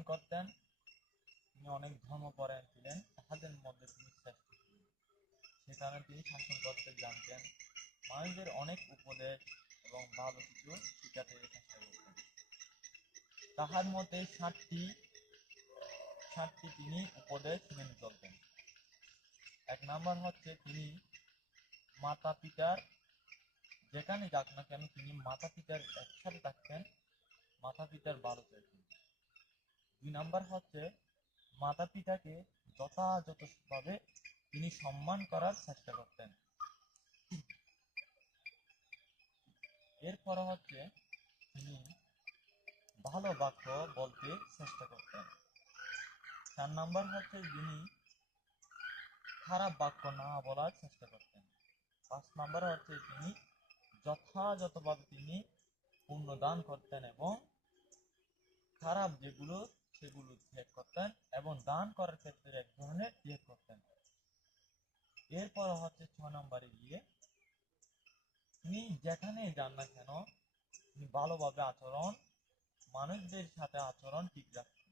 করতেন। তিনি অনেক ধর্মপরায়ণ ছিলেন, তাহাদের মধ্যে তিনি শ্রেষ্ঠ ছিলেন। সে কারণে তিনি শাসন করতে জানতেন, মানুষদের অনেক উপদেশ এবং ভালো কিছু শিখাতে চেষ্টা করতেন। তাহার মধ্যে 7টি তিনি উপদেশ মেনে চলতেন। 1 নাম্বার হচ্ছে তিনি মাতা পিতার যেখানে যাক না কেন তিনি মাতা পিতার একসাথে থাকতেন, মাতা পিতার ভালো চাইতেন। 2 নাম্বার হচ্ছে মাতা পিতাকে যথাযথভাবে তিনি সম্মান করার চেষ্টা করতেন। এরপর হচ্ছে তিনি ভালো বাক্য বলতে চেষ্টা করতেন। 4 নাম্বার হচ্ছে যিনি খারাপ বাক্য না বলার চেষ্টা করতেন। 5 নাম্বার হচ্ছে তিনি যথাযথভাবে তিনি পুণ্যদান করতেন এবং খারাপ যেগুলো সেগুলো ত্যাগ করতেন এবং দান করার ক্ষেত্রে এক ধরনের ত্যাগ করতেন। এরপর হচ্ছে 6 নম্বরে গিয়ে তিনি যেখানে যান না কেন তিনি ভালোভাবে মানুষদের সাথে আচরণ ঠিক রাখতেন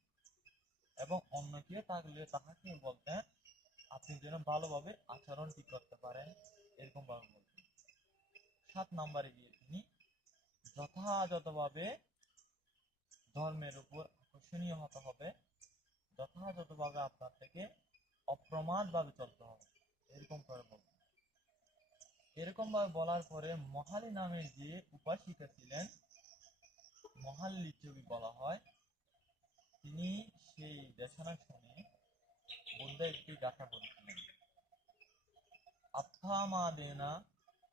এবং অন্য কেউ থাকলে তাহাকে বলতেন আপনি যেন ভালোভাবে আচরণ ঠিক করতে পারেন, এরকম ভাবে বলতেন। 7 নম্বরে গিয়ে তিনি যথাযথভাবে ধর্মের উপর আকর্ষণীয় হতে হবে, যথাযথভাবে আপনার থেকে অপ্রমাদ ভাবে চলতে হবে, এরকম করে বলতেন। এরকম ভাবে বলার পরে মহালি নামের যে উপাসিকা ছিলেন, মহাল লিচ্ছবি বলা হয়, তিনি সেই দেশনা শুনে বুদ্ধ একটি গাথা বলেছিলেন। আত্মামাদেনা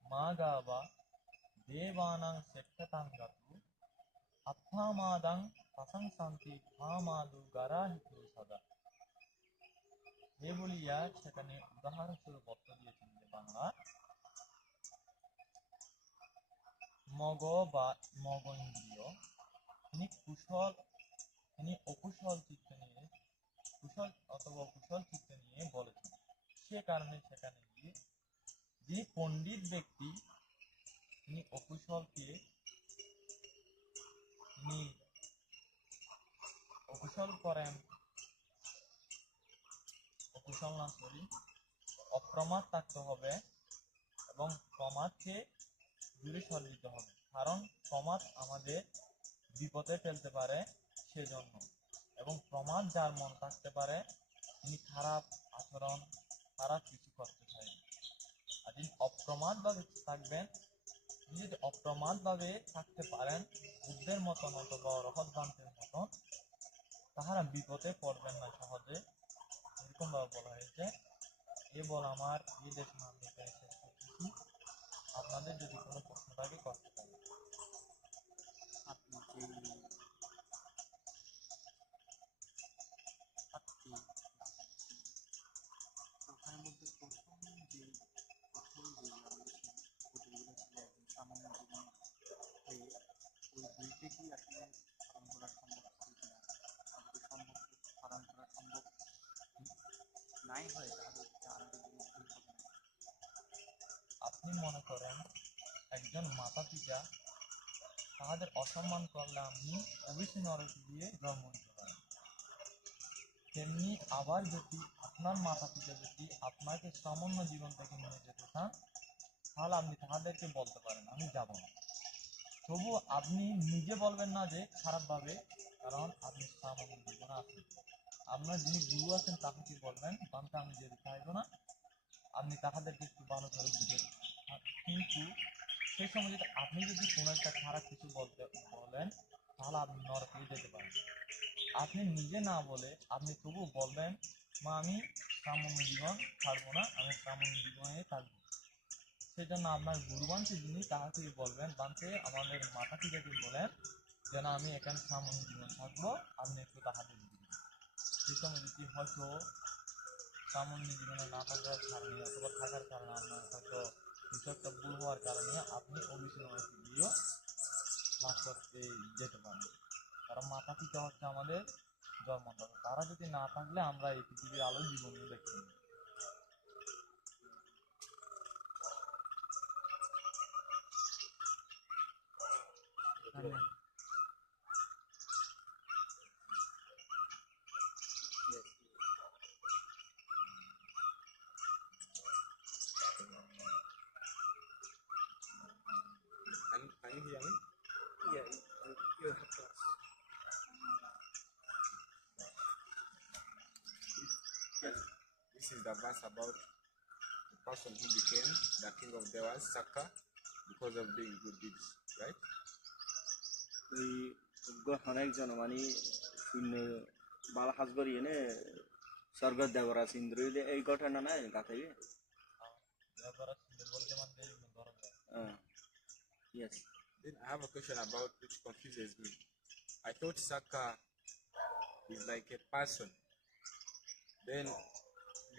মা গাবা দেবানাং সেক্ষতাঙ্গাতু আত্মামাদাং পাসাংসান্তি মামাদু গারাহিতু সদা। এ বলিয়া সেখানে উদাহরণস্বরূপ অর্থ দিয়েছেন যে বাংলা মগ বা মগ ইন্দ্রিয় তিনি অকুশল চিত্ত নিয়ে কুশল অথবা কুশল চিত্তে নিয়ে বলেছেন। সে কারণে সেখানে গিয়ে যে পণ্ডিত ব্যক্তি তিনি অকুশলকে তিনি অকুশল করেন, অকুশল না সরি অপ্রমাদ থাকতে হবে এবং প্রমাদকে দূরে সরে দিতে হবে, কারণ প্রমাদ আমাদের বিপদে ফেলতে পারে সেজন্য। এবং প্রমাদ যার মন থাকতে পারে তিনি খারাপ আচরণ, খারাপ কিছু করতে চাইবেন। আর তিনি অপ্রমাদ ভাবে থাকবেন, তিনি যদি অপ্রমাদ ভাবে থাকতে পারেন বুদ্ধের মতন অথবা রহস্যান্তের মতন, তাহারা বিপদে পড়বেন না সহজে। এরকম ভাবে বলা হয়েছে। এ বল আমার এই দেশ আমি এখানে শেষ করতেছি। আপনাদের যদি কোনো প্রশ্ন থাকে করতে পারেন। আপনি যে সাতটি ওখানের মধ্যে প্রথম যে আমাদের হোটেলগুলো ছিল একদম সামান্য জীবন হয়ে ওই দুইটি কি আসলে পালন করা সম্ভব ছিল কিনা, আর যদি সম্ভব পালন করা সম্ভব নাই হয় তাহলে এটা আমাদের জন্য ভুল হবে না। আপনি মনে করেন একজন মাতা পিতা তাহাদের অসম্মান করলে আপনি অবশ্যই নরকে দিয়ে জন্ম নিতে পারেন। তেমনি আবার যদি আপনার মাতা পিতা যদি আপনাকে সামান্য জীবন থেকে নিয়ে যেতে চান, তাহলে আপনি তাহাদেরকে বলতে পারেন আমি যাব না। তবু আপনি নিজে বলবেন না যে খারাপভাবে, কারণ আপনি সামান্য জীবনে আছেন। আপনার যিনি গুরু আছেন তাকে বলবেন বানতে আমি যেতে চাইবো না, আপনি তাহাদেরকে একটু ভালো করে বুঝে দিন। কিন্তু সেই সময় যদি আপনি যদি কোনো একটা খারাপ কিছু বলেন তাহলে আপনি নরকে যেতে পারেন। আপনি নিজে না বলে আপনি তবু বলবেন মা আমি সামান্য জীবন ছাড়বো না, আমি সামান্য জীবনে থাকবো। সেই জন্য আপনার গুরুবানকে যিনি তাহাকে বলবেন বানতে আমাদের মাতা পিতাকে বলেন যেন আমি এখানে সামান্য জীবন থাকবো, আপনি একটু তাহাদের দিন। সেই সময় যদি হয়তো সামান্য জীবনে না থাকার কারণে অথবা থাকার কারণে আপনার হয়তো কিছু একটা ভুল হওয়ার কারণে আপনি অভিশনকে গিয়েও লাভ করতে যেতে পারেন। কারণ মাতা পিতা হচ্ছে আমাদের জন্মদাতা, তারা যদি না থাকলে আমরা এই পৃথিবীর আলো জীবনে দেখতে পাই। ধন্যবাদ। Can you hear me? Yeah, you have to ask. This is the verse about the person who became the king of Devas, Saka, because of doing good deeds, right? ওই অনেক জনমানি শূন্য বাল হাজবরি এনে স্বর্গ দেবরাজ ইন্দ্র এই ঘটনা নাই গাথাই বলতে মানে ধরা যায়। Yes Then I have a question about which confuses me. I thought Saka is like a person. Then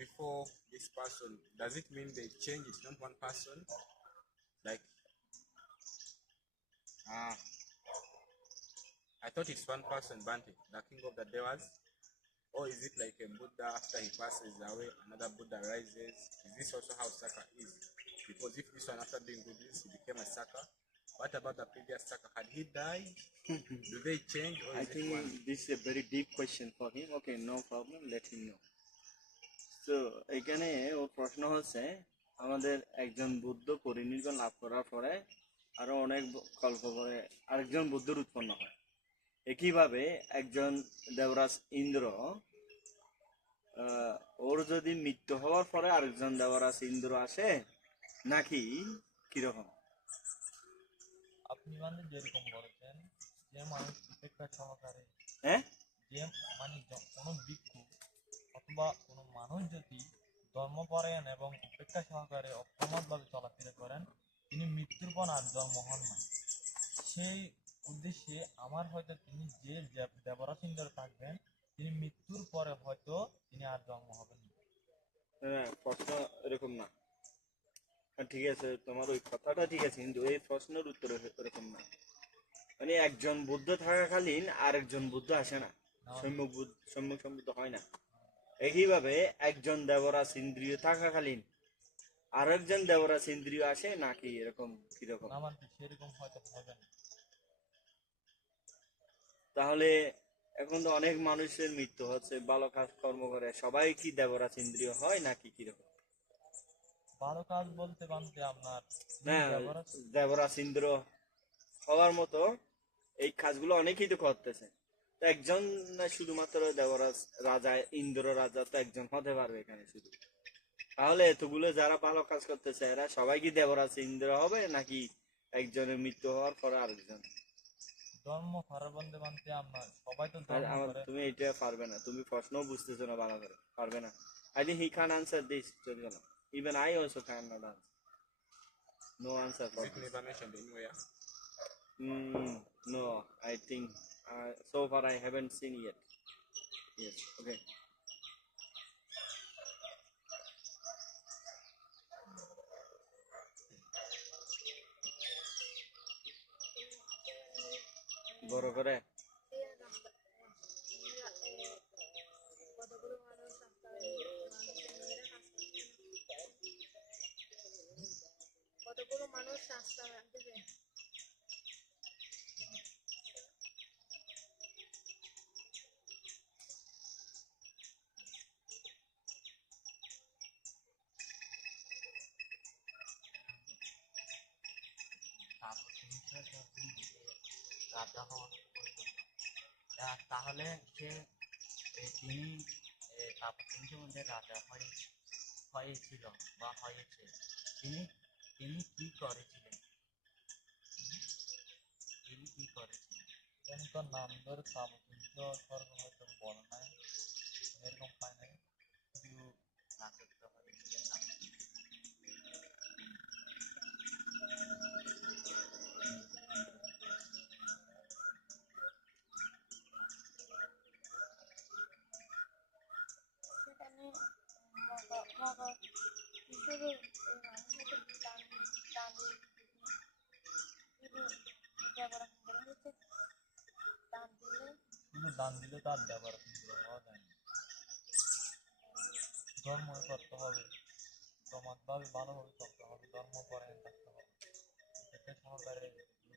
before this person, does it mean they change? It's not one person? Like, I thought it's one person, Bante, the king of the Devas. Or is it like a Buddha after he passes away, another Buddha rises? Is this also how Saka is? Because if this one after doing good deeds, he became a Saka. What about the previous Saka? Had he died? Do they change or I is it think one? this is a very deep question for him. Okay, no problem, let him know. So এখানে ও প্রশ্ন হচ্ছে আমাদের একজন বুদ্ধ পরিনির্বাণ লাভ করার পরে আরো অনেক কল্প পরে আরেকজন বুদ্ধর উৎপন্ন হয়। একইভাবে একজন দেবরাজ ইন্দ্র ওর যদি মৃত্যু হওয়ার পরে আরেকজন দেবরাজ ইন্দ্র আসে নাকি কিরকম? আপনি মানে যেরকম বলেছেন যে মানুষ উপেক্ষা সহকারে হ্যাঁ যে মানে কোনো ভিক্ষু অথবা কোনো মানুষ যদি ধর্মপরায়ণ এবং উপেক্ষা সহকারে অপ্রমাদভাবে চলাফেরা করেন তিনি মৃত্যুর পর আর জন্ম হন না। সেই উদ্দেশ্যে আমার হয়তো তিনি যে দেবরাজ ইন্দ্র থাকবেন তিনি মৃত্যুর পরে হয়তো তিনি আর জন্ম হবেন না। প্রশ্ন এরকম না। ঠিক আছে, তোমার ওই কথাটা ঠিক আছে, কিন্তু এই প্রশ্নের উত্তর এরকম না। মানে একজন বুদ্ধ থাকাকালীন আরেকজন বুদ্ধ আসে না, সম্যক সম্বুদ্ধ হয় না। একইভাবে একজন দেবরাজ ইন্দ্রিয় থাকাকালীন আরেকজন দেবরাজ ইন্দ্রিয় আসে নাকি এরকম কিরকম? না মানে সেরকম হয়তো হবে না। তাহলে এখন তো অনেক মানুষের মৃত্যু হচ্ছে ভালো কাজ কর্ম করে, সবাই কি দেবরাজ ইন্দ্রিয় হয় নাকি কিরকম? ভালো কাজ বলতে বানতে আপনার না, দেবরাজ দেবরাজ ইন্দ্র হওয়ার মতো এই কাজগুলো অনেকেই তো করতেছে। তো একজন না শুধুমাত্র দেবরাজ রাজা ইন্দ্র রাজা তো একজন হতে পারবে এখানে শুধু। তাহলে এতগুলো যারা ভালো কাজ করতেছে এরা সবাই কি দেবরাজ ইন্দ্র হবে নাকি একজনের মৃত্যু হওয়ার পরে আরেকজন? ধর্ম খারাপ বলতে বানতে আপনার সবাই তো আর ধর্ম আমার করে। তুমি এটা পারবে না, তুমি প্রশ্ন বুঝতেছো না ভালো করে, পারবে না। I think he can answer this, চলবে না। Even I also can not answer, no answer Is for it this. never mentioned anywhere? No, I think so far I haven't seen yet. Yes, okay. বড় করে কতগুলো মানুষ রাস্তায় কতগুলো মানুষ রাস্তায় দেবে রাজা হওয়ার তাহলে সে তিনি তাপসিংহের মধ্যে রাজা হয়েছিল বা হয়েছে, তিনি তিনি কি করেছিলেন? তিনি কি করেছিলেন? এখানে তো নাম ধরে তাপসিংহ স্বর্গ হয়তো বলে নাই, এরকম পায় নাই। কিন্তু রাজত্ব করেছিলেন না। সেখানে শুধু মানুষের দান শুধু ব্যবহার করে হচ্ছে দান দিলে শুধু দান দিলে তার দেবার হওয়া যায় না। ধর্ম করতে হবে, সমাজভাবে ভালোভাবে চলতে হবে, ধর্ম পরায়ণ থাকতে হবে, সেটা সহকারে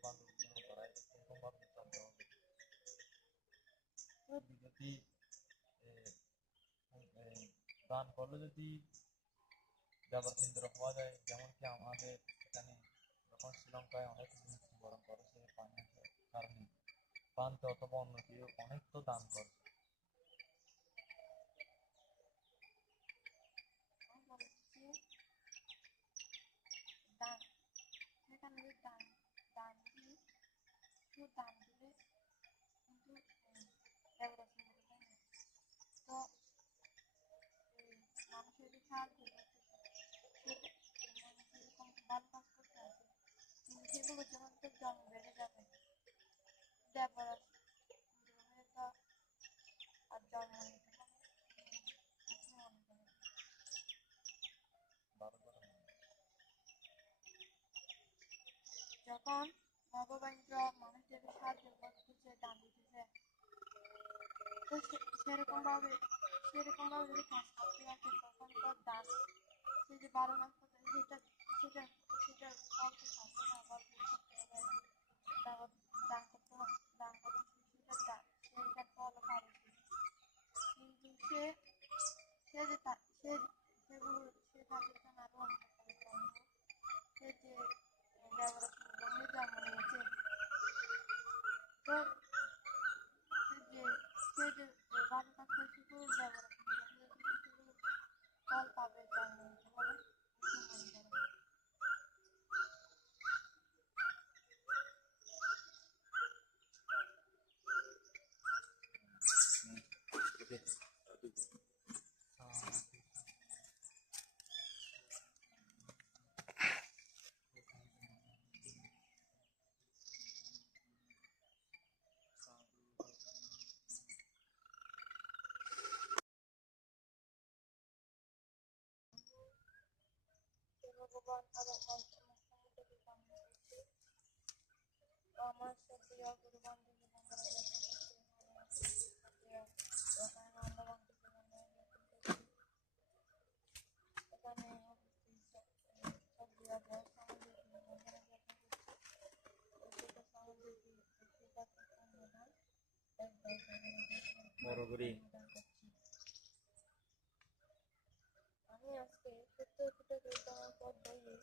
বান্ধব করায় এরকম ভাবে চলতে হবে। যদি দান করলে যদি ব্যবহার কেন্দ্র হওয়া যায়, যেমন কি আমাদের এখানে যখন শ্রীলঙ্কায় অনেক মৃত্যুবরণ করেছে পানির কারণে, প্রান্তে অথবা অন্য কেউ অনেক তো দান করে। দান সেখানে দান দান দিয়ে দান দিলে কিন্তু ব্যবহার তো মানুষের যে সাহায্য এরকম ভালো কাজ করতে আছে কিন্তু সেগুলো যেমন তো জন্ম বেড়ে যাবে ব্যবহার আর জন্ম নিতে হবে কিছু মনে করে যখন ভগবানরা মানুষদের সাহায্য করতেছে দান দিতেছে তো সেরকম ভাবে যদি কাজ করতে থাকে তখন তো দান সে যে ভালো কাজ করতে সেটা সেটা সেটা ফলকে থাকবে না আবার দান করতে হবে দান করতে সেটার ফল পাবে কিন্তু সে যে সেগুলো সে তাদেরকে আরো অনেক সে যে ব্যবহার হয়ে জন্ম নিয়েছে তো সে যে ভালো কাজ করে সেগুলো ব্যবহার সেগুলো ফল পাবে জন্ম নিতে হবে ভগবান আবার সমুদ্রকে সামনে রেখে আমার সক্রিয় গুরু বান্ধবী তারপর সামুদ্রিক জীবনযাপন করছি। এসব সামুদ্রিক কৃষিকাজ অনুদান বড়গুড়ি করছি। আমি আজকে 70 ফুটে আমার পথ বইয়ে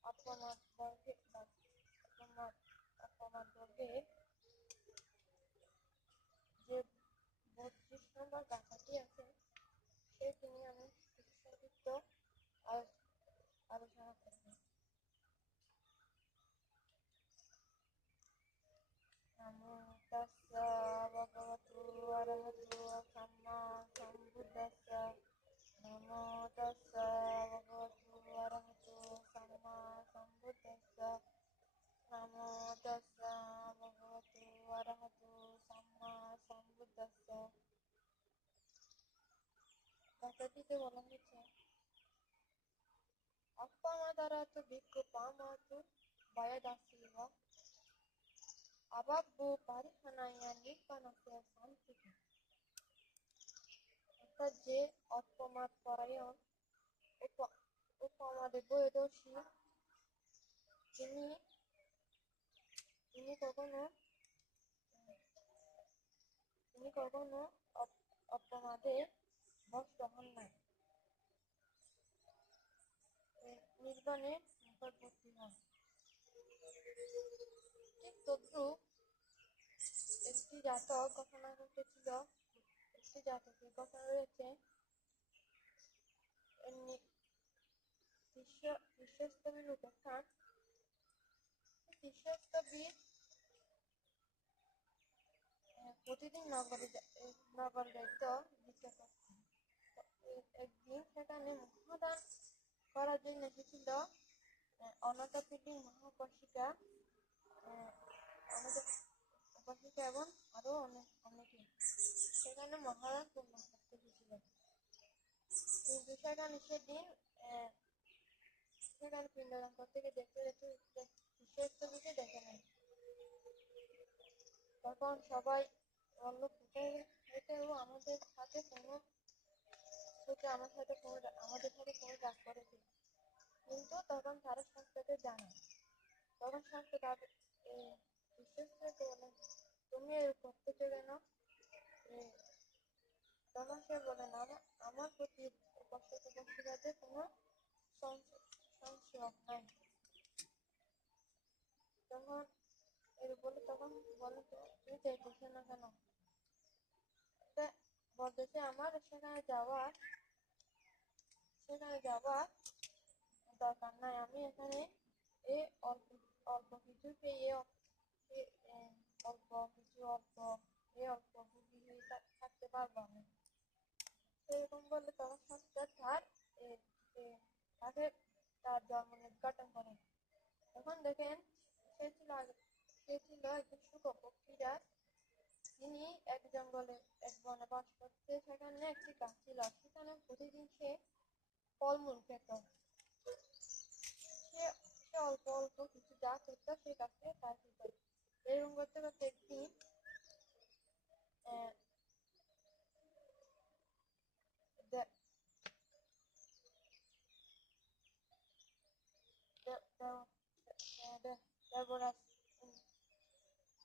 আপনার বর্গে আপনার বর্গে যে 32 নম্বর গাছাটি আছে সেটি নিয়ে আমি কিছু সংক্ষিপ্ত আলোচনা করব। নমো তাস্সা ভগবতু আরহতু সাম্মা সম্বুদ্ধাস্সা। নমো তাস্সা ভগবতু আরহতু সাম্মা সম্বুদ্ধাস্সা। নমো তাস্সা ভগবতু আরহতু সাম্মা সম্বুদ্ধাস্সা। গাছাটিতে বলা হয়েছে Appamadaratu bhikkhu pamatu vayadasiva ababbu parihanaya nirbanasya santiti। অর্থাৎ যে অপমাদ পরায়ণ উপমাদে বয়োদর্শী তিনি তিনি কখনো তিনি কখনো অপমাদে ভ্রষ্ট হন নাই, নির্বাণে নিকটবর্তী হন। ঠিক তদ্রূপ একটি জাতকের ঘটনা রয়েছে। শীর্ষস্তবীর উপেক্ষা শীর্ষস্তবীর প্রতিদিন নগর যাইত ভিক্ষা করতেন। একদিন সেখানে মহাদান করার জন্য এসেছিল অনাথপীঠির মহাউপাসিকা এবং আরো অনেকে সেখানে মহাদান পূর্ণ করতে এসেছিল। কিন্তু সেখানে পিণ্ডদান করতে গিয়ে দেখতে শীর্ষস্তবীকে দেখে নেয়। তখন সবাই বলল এটাও আমাদের সাথে কোনো কাজ করেছে। কিন্তু তখন তারা শাস্ত্রকে জানে। তখন শাস্ত্র তাদের বিশ্বস্তকে বলে তুমি এর করতেছো কেন? তখন সে বলে না আমার প্রতি উপস্থিতাতে কোনো সংশয় নাই। তখন বলে তুমি চাইতেছো না কেন? বলতেছে আমার সেখানে যাওয়ার দরকার নাই। আমি এখানে অল্প কিছু পেয়ে অল্প ভুগি হয়ে থাকতে পারবো আমি। সেরকম বললে তখন সরকার তাকে তার জন্ম নির্যাতন করে। তখন দেখেন সে ছিল একজন শুকর পক্ষীরাজ। তিনি এক বনে বাস করতে। সেখানে একটি গাছ ছিল, সেখানে প্রতিদিন সে ফলমূল খেত। সে অল্প অল্প কিছু যা খেত সে গাছে তা খেত। এরকম করতে করতে একদিন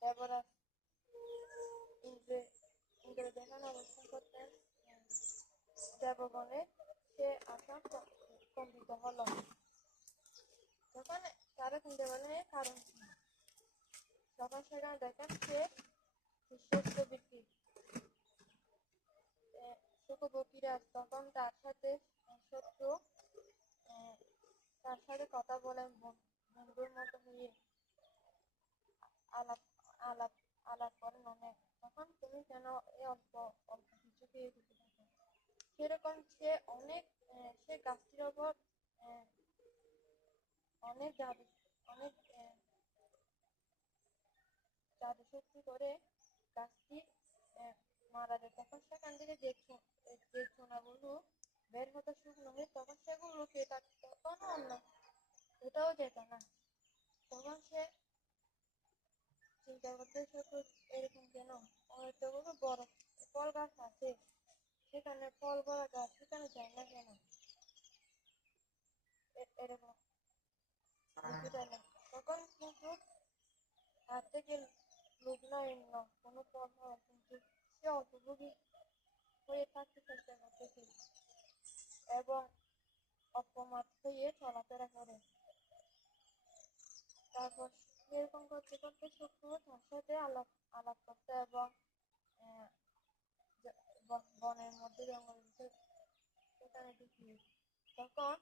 দেবরাজ ইন্দ্র যেখানে অবস্থান করতেন দেবগণে সে আশা কম্পিত হল। তখন তারা চিন্তা করলেন কারণ কি? তখন সেখানে দেখেন সে শীর্ষস্তবীরটি শুকবতীরাজ তখন তার সাথে কথা বলেন বন্ধুর মতো হয়ে আলাপ করেন অনেক। তখন তুমি কেন এই অল্প অল্প কিছু পেয়ে যেতে থাকো? সেরকম সে গাছটির ওপর অনেক জাদু শক্তি করে গাছটি মারা যায়। তখন সেখান থেকে যে সোনাগুলো বের হতে শুকনো হয়ে তখন সেগুলো লুকিয়ে থাকতো, তখন অন্য কোথাও যেত না। তখন সে চিন্তা করতে এরকম কেন? অনেকগুলো বড় ফল গাছ আছে, সেখানে ফল বড় গাছ সেখানে যায় না কেন? এরকম বুঝলেন। তখন কিন্তু তার থেকে লগ্ন কোনো পর হয়, কিন্তু সে অল্পভোগী হয়ে থাকতে চেষ্টা করতেছে এবং অপমাত হয়ে চলাফেরা করে। তারপর এরকম করতে করতে শুক্র তার সাথে আলাপ আলাপ করতে এবং আহ, বনের মধ্যে জঙ্গলের ভিতরে সেখানে ঢুকিয়ে তখন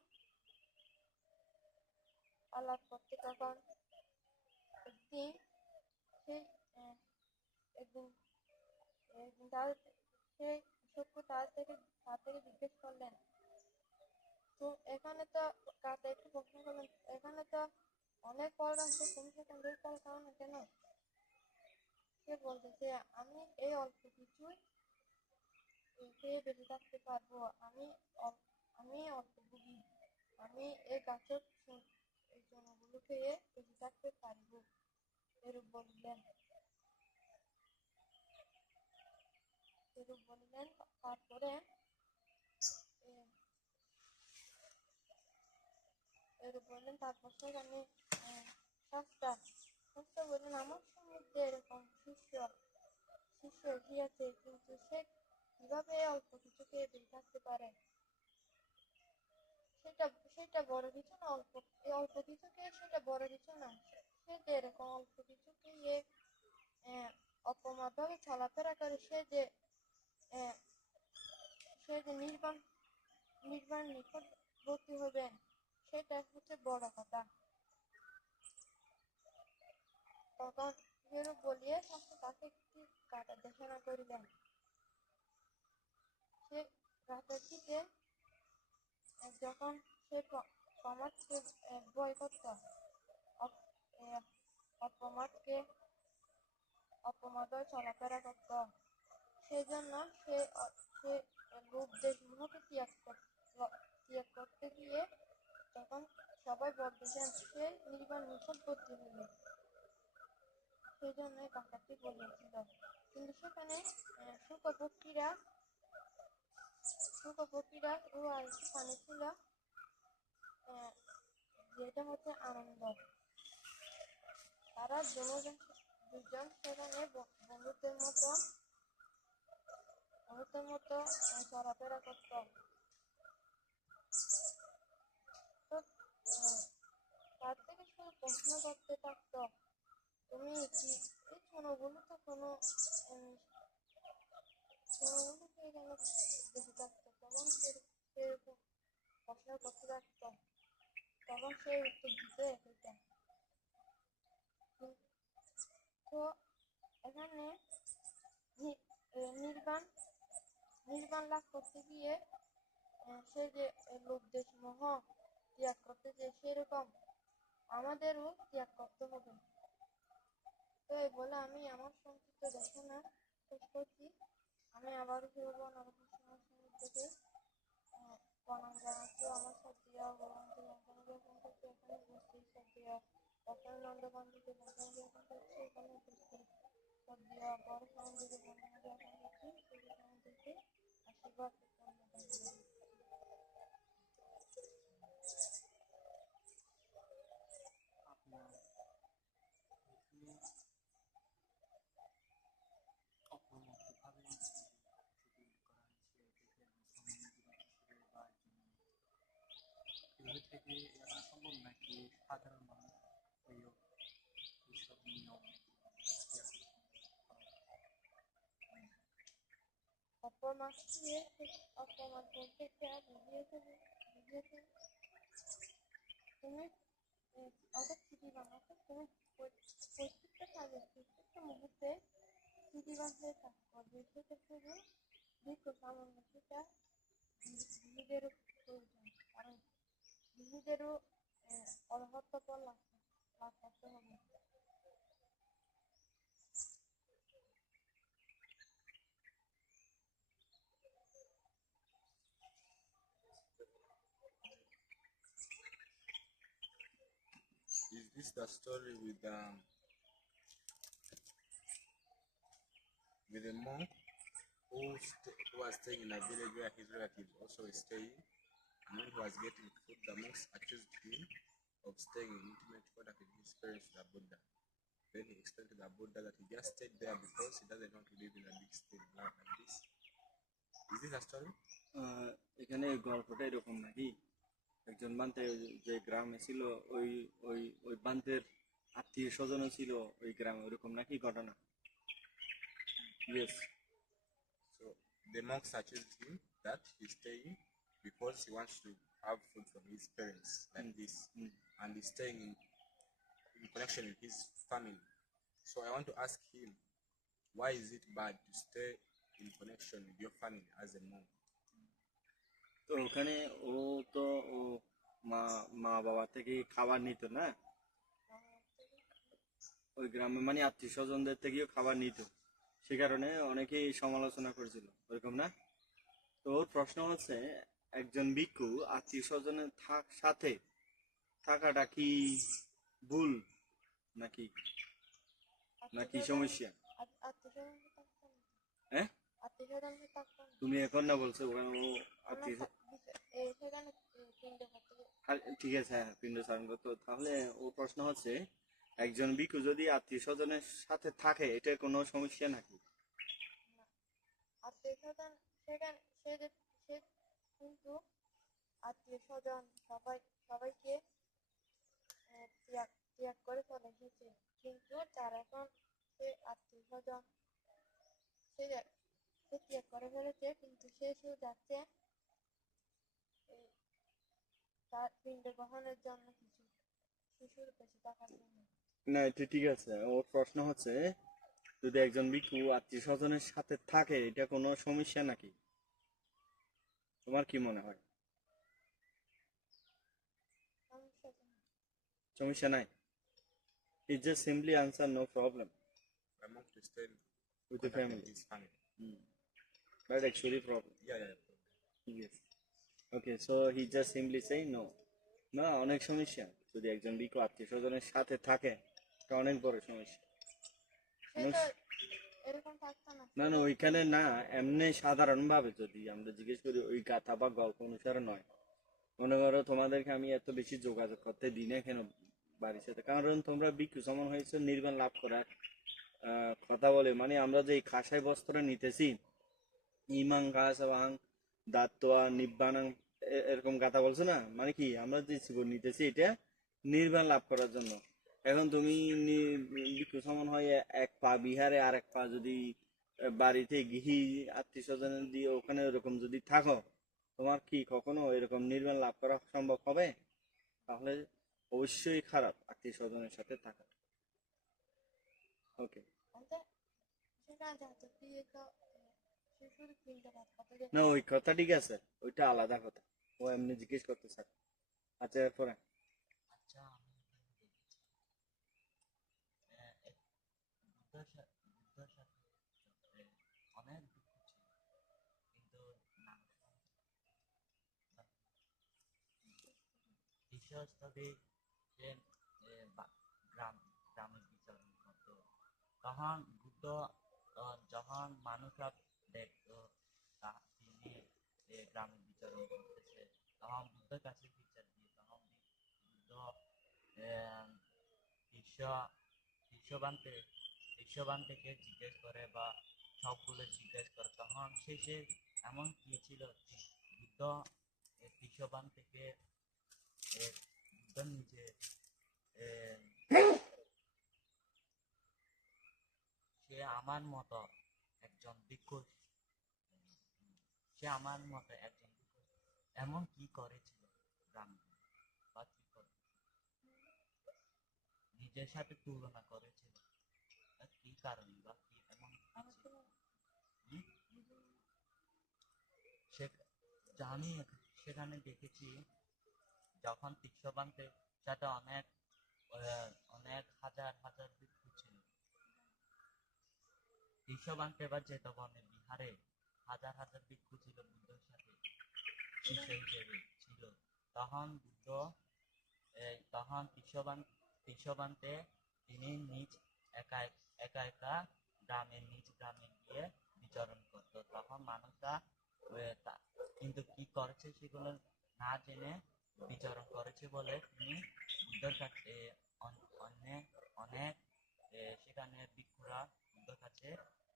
আলাপ করতে তখন একদিন সেই একদিন একদিন সেই শুক্র তার থেকে জিজ্ঞেস করলেন, তো এখানে তো কাতে একটু প্রশ্ন করলেন, এখানে তো অনেক ফল আছে, তুমি সেখান থেকে ফল খাও না কেন? সে বলতেছে, আমি এই অল্প কিছুই খেয়ে বেঁচে থাকতে পারবো, আমি অল্পভোগী, আমি এই গাছের এই জনগুলো খেয়ে বেঁচে থাকতে পারবো, এরূপ বললেন। তারপরে এরূপ বললেন, তারপর সেখানে সস্তা সস্তা বললেন, আমার সমুদ্রে এরকম শিষ্য শিষ্য গিয়েছে, কিন্তু সে কিভাবে অল্প কিছু খেয়ে বেঁচে থাকতে পারে? সেটা সেটা বড় কিছু না, অল্প কিছু খেয়ে সেটা বড় কিছু না। সে যে এরকম অল্প কিছু খেয়ে অপমাভাবে চলাফেরা করে, আহ, সে যে নির্বাণ নিকটবর্তী হবেন, সেটা হচ্ছে বড় কথা। তখন এরূপ বলিয়ে তাকে একটি গাধা দেখানো করিলেন। সে গাধাটিকে যখন সে সমাজকে ভয় করত, অপমাদকে অপমাদয় চলাফেরা করত, সেজন্য সে লোভ দেশ মোহকে ত্যাগ করতে গিয়ে তখন সবাই বলতেছেন সে নির্বাণ নিকটবর্তী হইল, সেই জন্য ডাকাতটি বলিয়েছিল। কিন্তু সেখানে শুকপক্ষীরা ও আর একটি পানি ছিল, যেটা হচ্ছে আনন্দ। তারা দুজন সেখানে বন্ধুত্বের মতো চলাফেরা করত। তো তার থেকে শুধু প্রশ্ন করতে থাকতো, তুমি কি এই ছোনগুলো তো কোনো ছোনগুলো কি এখানে বেঁচে থাকতো? তখন সেরকম প্রশ্ন করতে থাকতো, তখন সে উত্তর দিতে সেটা। তো এখানে নির্বাণ লাভ করতে গিয়ে সে যে লোভ দেশ মোহ ত্যাগ করতে যে সেরকম আমাদেরও ত্যাগ করতে হবে। তো এই বলে আমি আমার সংক্ষিপ্ত দেখানো শেষ করছি। আমি আবারও ফিরবো নরকের সময় থেকে প্রণাম জানাচ্ছি আমার সদ্রিয়া ভগবানকে যখন করছি এখানে উপস্থিত সদ্রিয়া অপরানন্দ বন্ধুকে বন্ধন যখন করছি এখানে উপস্থিত সদ্রিয়া বড় সমাজকে বন্ধন যখন করছি সেই সমাজকে আশীর্বাদ আপনার এখানে অপরমুক্তভাবে ছবি করা হয়েছে, দেখে এগুলো থেকে এড়ানো সম্ভব নাকি সাধারণ মানুষ হয়েও এইসব নিয়ম অপমাদ বলতে বুঝিয়েছে তুমি অর্থাৎ স্মৃতিবান, অর্থাৎ তুমি প্রত্যেকটা মুহূর্তে স্মৃতিবান হয়ে থাকবো, সেটা শুধু দীর্ঘ সামান্য সেটা নিজেদেরও প্রয়োজন, কারণ নিজেদেরও অর্হতা পর লাভ করতে হবে। Is this the story with a monk who was staying in a village where his relatives also were staying, And when he was getting food, the monks accused him of staying in intimate contact with his parents, the Buddha. Then he explained to the Buddha that he just stayed there because he doesn't want to live in a big city like this. Is this a story? এখানে গল্পটা এরকম নাকি একজন বান্তে যে গ্রামে ছিল ওই ওই ওই বান্তের আত্মীয় স্বজনও ছিল ওই গ্রামে ওরকম নাকি ঘটনা? Yes. So the monks accused him that he's staying because he wants to have food from his parents like this, and he's staying in connection with his family. So I want to ask him, why is it bad to stay in connection with your family as a monk? তো ওখানে ও তো ও মা মা বাবা থেকে খাবার নিত না ওই গ্রামে, মানে আত্মীয় স্বজনদের থেকেও খাবার নিত, সে কারণে অনেকেই সমালোচনা করেছিল ওরকম না। তো ওর প্রশ্ন হচ্ছে একজন ভিক্ষু আত্মীয় স্বজনের সাথে থাকাটা কি ভুল নাকি নাকি সমস্যা? হ্যাঁ তুমি এখন না বলছো ওখানে ও আত্মীয়, ঠিক আছে হ্যাঁ পিণ্ড স্মরণ করতো। তাহলে ও প্রশ্ন হচ্ছে একজন ভিক্ষু যদি আত্মীয় স্বজনের সাথে থাকে এটা কোনো সমস্যা নাকি? আত্মীয় স্বজন সেখানে সে কিন্তু আত্মীয় স্বজন সবাইকে ত্যাগ করে চলে এসেছে, কিন্তু তার এখন সে আত্মীয় স্বজন সে ত্যাগ করে ফেলেছে, কিন্তু সে শুধু যাচ্ছে তার পিণ্ড গ্রহণের জন্য কিছু শিশুর বেঁচে থাকার জন্য। না এটা ঠিক আছে। ওর প্রশ্ন হচ্ছে যদি একজন ভিক্ষু আত্মীয় স্বজনের সাথে থাকে এটা কোনো সমস্যা নাকি? তোমার কি মনে হয়? সমস্যা নাই। It just simply answer no problem. A monk to stay With the contact family. with his family. But actually problem. Yeah. Yes. Okay, so he just simply say no. না অনেক সমস্যা যদি একজন ভিক্ষু আত্মীয় স্বজনের সাথে থাকে এটা অনেক বড় সমস্যা। এরকম থাকতো না। না না ওইখানে না, এমনি সাধারণ ভাবে যদি আমরা জিজ্ঞেস করি ওই গাথা বা গল্প অনুসারে নয়। মনে করো তোমাদেরকে আমি এত বেশি যোগাযোগ করতে দিই না কেন বাড়ির সাথে, কারণ তোমরা ভিক্ষু সমান হয়েছে নির্বাণ লাভ করার কথা বলে, মানে আমরা যে এই খাসাই বস্ত্র নিতেছি ইমাং কাসাবাং দাত্তোয়া নিব্বানাং এরকম গাথা বলছো না, মানে কি আমরা যে জীবন নিতেছি এটা নির্বাণ লাভ করার জন্য। এখন তুমি ভিক্ষু সমান হয় এক পা বিহারে আর এক পা যদি বাড়িতে গৃহী আত্মীয় স্বজন দিয়ে ওখানে ওরকম যদি থাকো তোমার কি কখনো এরকম নির্বাণ লাভ করা সম্ভব হবে? তাহলে অবশ্যই খারাপ আত্মীয় স্বজনের সাথে থাকা। ওকে না ওই কথা ঠিক আছে, ওইটা আলাদা কথা, ও এমনি জিজ্ঞেস করতে চায়। আচ্ছা এরপরে আচ্ছা আমি দেখেছি বুদ্ধর সাথে অনেক দুঃখ ছিল, কিন্তু বিশ্বস্তবে সে গ্রামে বিচরণ করত। তখন বুদ্ধ যখন মানুষরা দেখত তিনি গ্রামে বিচরণ করতেছে তখন বুদ্ধের কাছে বিচার দিয়ে তখন বুদ্ধ বিশ্ববান থেকে জিজ্ঞেস করে বা সবগুলো জিজ্ঞেস করে, তখন শেষে এমন কি ছিল বুদ্ধ বিশ্ববান থেকে বুদ্ধ নিজে সে আমার মতো একজন ভিক্ষু এমন কি করেছিল গ্রামে বা কি করে নিজের সাথে তুলনা করেছিল, কি কারণে বা কি এমন জানি। সেখানে দেখেছি যখন তীর্থবান্তের সাথে অনেক হাজার ভিক্ষু ছিল, তীর্থবান্তে এবার যেত বনে বিহারে হাজার ভিক্ষু ছিল বুদ্ধের সাথে শিষ্য হিসেবে ছিল। তখন তীর্থবান্তে তিনি নিজ একা নিজ গ্রামে গিয়ে বিচরণ করত। তখন মানুষরা কিন্তু কি করেছে সেগুলো না জেনে বিচরণ করেছে বলে তিনি বুদ্ধের কাছে অনেক অনেক সেখানে ভিক্ষুরা বুদ্ধের কাছে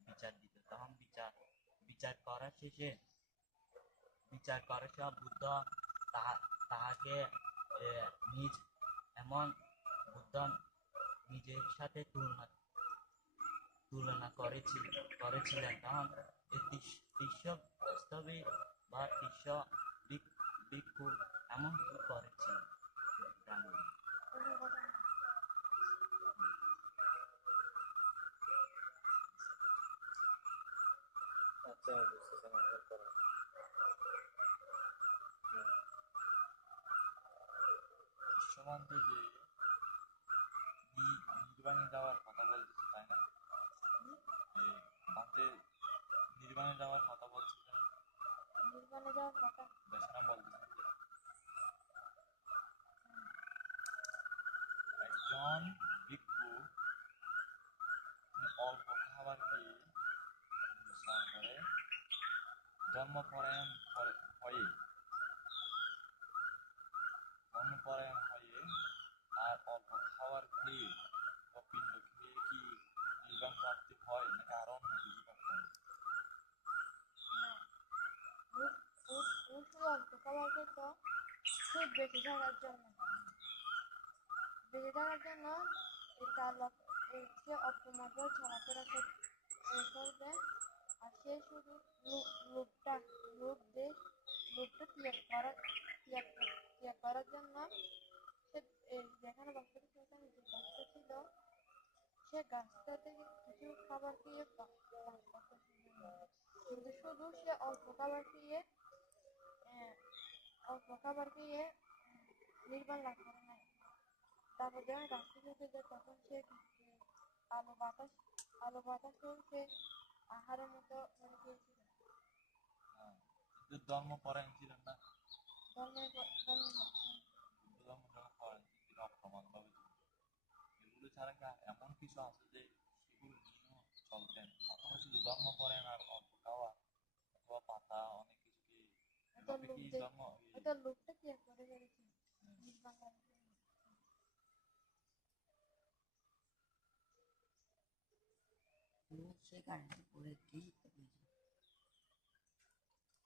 বিচার দিত। তখন বিচার করার শেষে বুদ্ধ তাহাকে নিজ এমন বুদ্ধ নিজের সাথে তুলনা করেছিলেন। তখন এই দৃশ্য বাস্তবিক বা দৃশ্য ভিক্ষু এমন কি করেছিলেন জানি না। আচ্ছা বুঝতেছেন answer করেন। দৃশ্যমান থেকে নির্বাণে যাওয়ার কথা বলতেছে, তাই না? এই বাতে নির্বাণে যাওয়ার কথা বলছিলেন, নির্বাণে যাওয়ার কথা। বেশনা বলতেছেন যে একজন ভিক্ষু অল্প খাবার খেয়ে বিশ্রাম করে ধর্মপরায়ণ হয়ে আর অল্প খাবার খেয়ে বা পিণ্ড খেয়ে কি নির্বাণ প্রাপ্তি হয়, নাকি আরো অন্য কিছু করতে হয়? শুধু অল্প খাবার খেত সে বেঁচে থাকার জন্য। সে অপমাত্র চলাফেরা করবে, আর সে শুধু লোভটা ত্যাগ করার জন্য সে যেখানে বাচ্চা সেখানে যে গাছটা ছিল সে গাছটা থেকে কিছু খাবার খেয়ে কিন্তু শুধু সে অল্প খাবার খেয়ে নির্বাণ লাভ করে নাই। তারপর যখন গাছটা চলতে যায় তখন সে আলো বাতাসেও সে আহারের মতো মানে খেয়েছিল। কিন্তু ধর্মপরায়ণ ছিলেন না। ধর্মের ধর্ম যখন পরায়ণ তিনি অপ্রমাণ ভাবে এগুলো ছাড়া কি এমন কিছু আছে যে সেগুলো নিয়েও চলতেন, অথবা শুধু ধর্মপরায়ণ আর অল্প খাওয়া অথবা পাতা অনেক কিছু কি এভাবে কি ধর্ম লোকটা কি করে বেড়েছে নির্বাণ লাভ করে।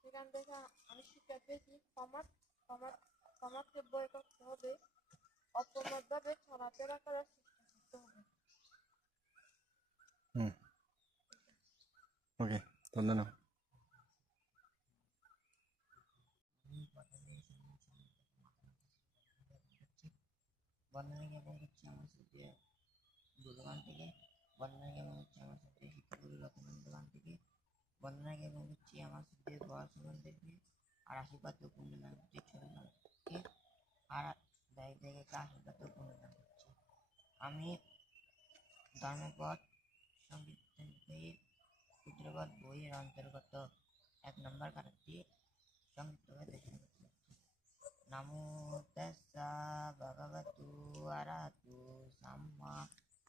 সেখান থেকে আমি শিক্ষা পেয়েছি সমাজকে বয় করতে হবে, অপ্রমত্তভাবে চলাফেরা করার চেষ্টা করতে হবে। ওকে, ধন্যবাদ। বর্ণনা জ্ঞাপন করছি আমার সাথে গুরুগান থেকে, বর্ণনা জ্ঞাপন করছি আমার সাথে শিক্ষাগুরু রতনানন্দ গান থেকে, বর্ণনা জ্ঞাপন করছি আমার সাথে বয়সগণ থেকে, আর আশীর্বাদ পূর্ণনাম করছি ছোট নাম থেকে, আর জায়গায় আশীর্বাদ পূর্ণনাম করছি। আমি ধর্মপদ সংবিধান বইয়ের ক্ষুদ্রপদ বইয়ের অন্তর্গত 1 নম্বর কাঠাটি সংক্ষিপ্তভাবে দেখানো হচ্ছে। নামো তাস্সা ভগবতু আরহাতু সাম্মা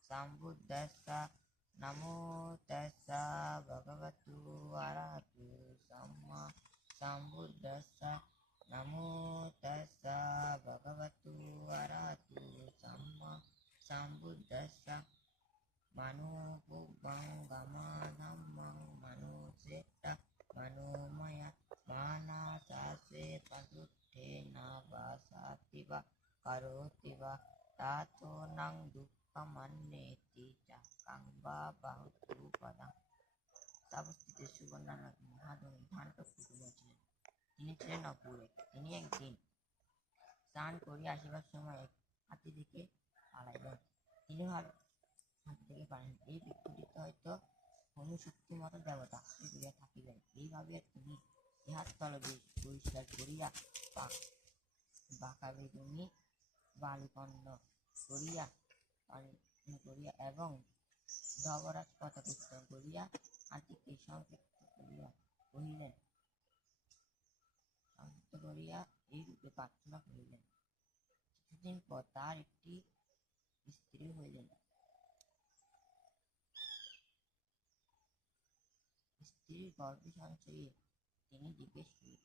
সাম্বুদ্দাস্সা। নামো তাস্সা ভগবতু আরহাতু সাম্মা সাম্বুদ্দাস্সা। নামো তাস্সা ভগবতু আরহাতু Samaa সাম্বুদ্দাস্সা। manu pubbang gama dhammang manu setta manu maya mana sase pasutte na vasativa karotiva tato nang dukkha manneti cakkang va bahutu padang। তাপস্থিত সুবর্ণনাথ মহাধনী ধানটুকু বলেছিলেন। তিনি ছিলেন অপূর্ব। তিনি একদিন স্নান করিয়া আসিবার সময় এক হাতি দেখে পালাইলেন। তিনি হাতি থেকে পারেন এই ব্যক্তিটি হয়তো কোনো শক্তিমত দেবতা করিয়া থাকিবেন। এইভাবে তিনি ইহার তলদেশ পরিষ্কার করিয়া বাঁকা বেগুনি বালিকণ্ড করিয়া এবং ধবরাজ পতাকা উত্তোলন করিয়া হাতিকে সংক্ষিপ্ত করিয়া এইরূপে প্রার্থনা করিলেন। কিছুদিন পর তার একটি স্ত্রী হইলেন। স্ত্রীর গর্ভে সঞ্চয়ে তিনি জিজ্ঞেস করিলেন,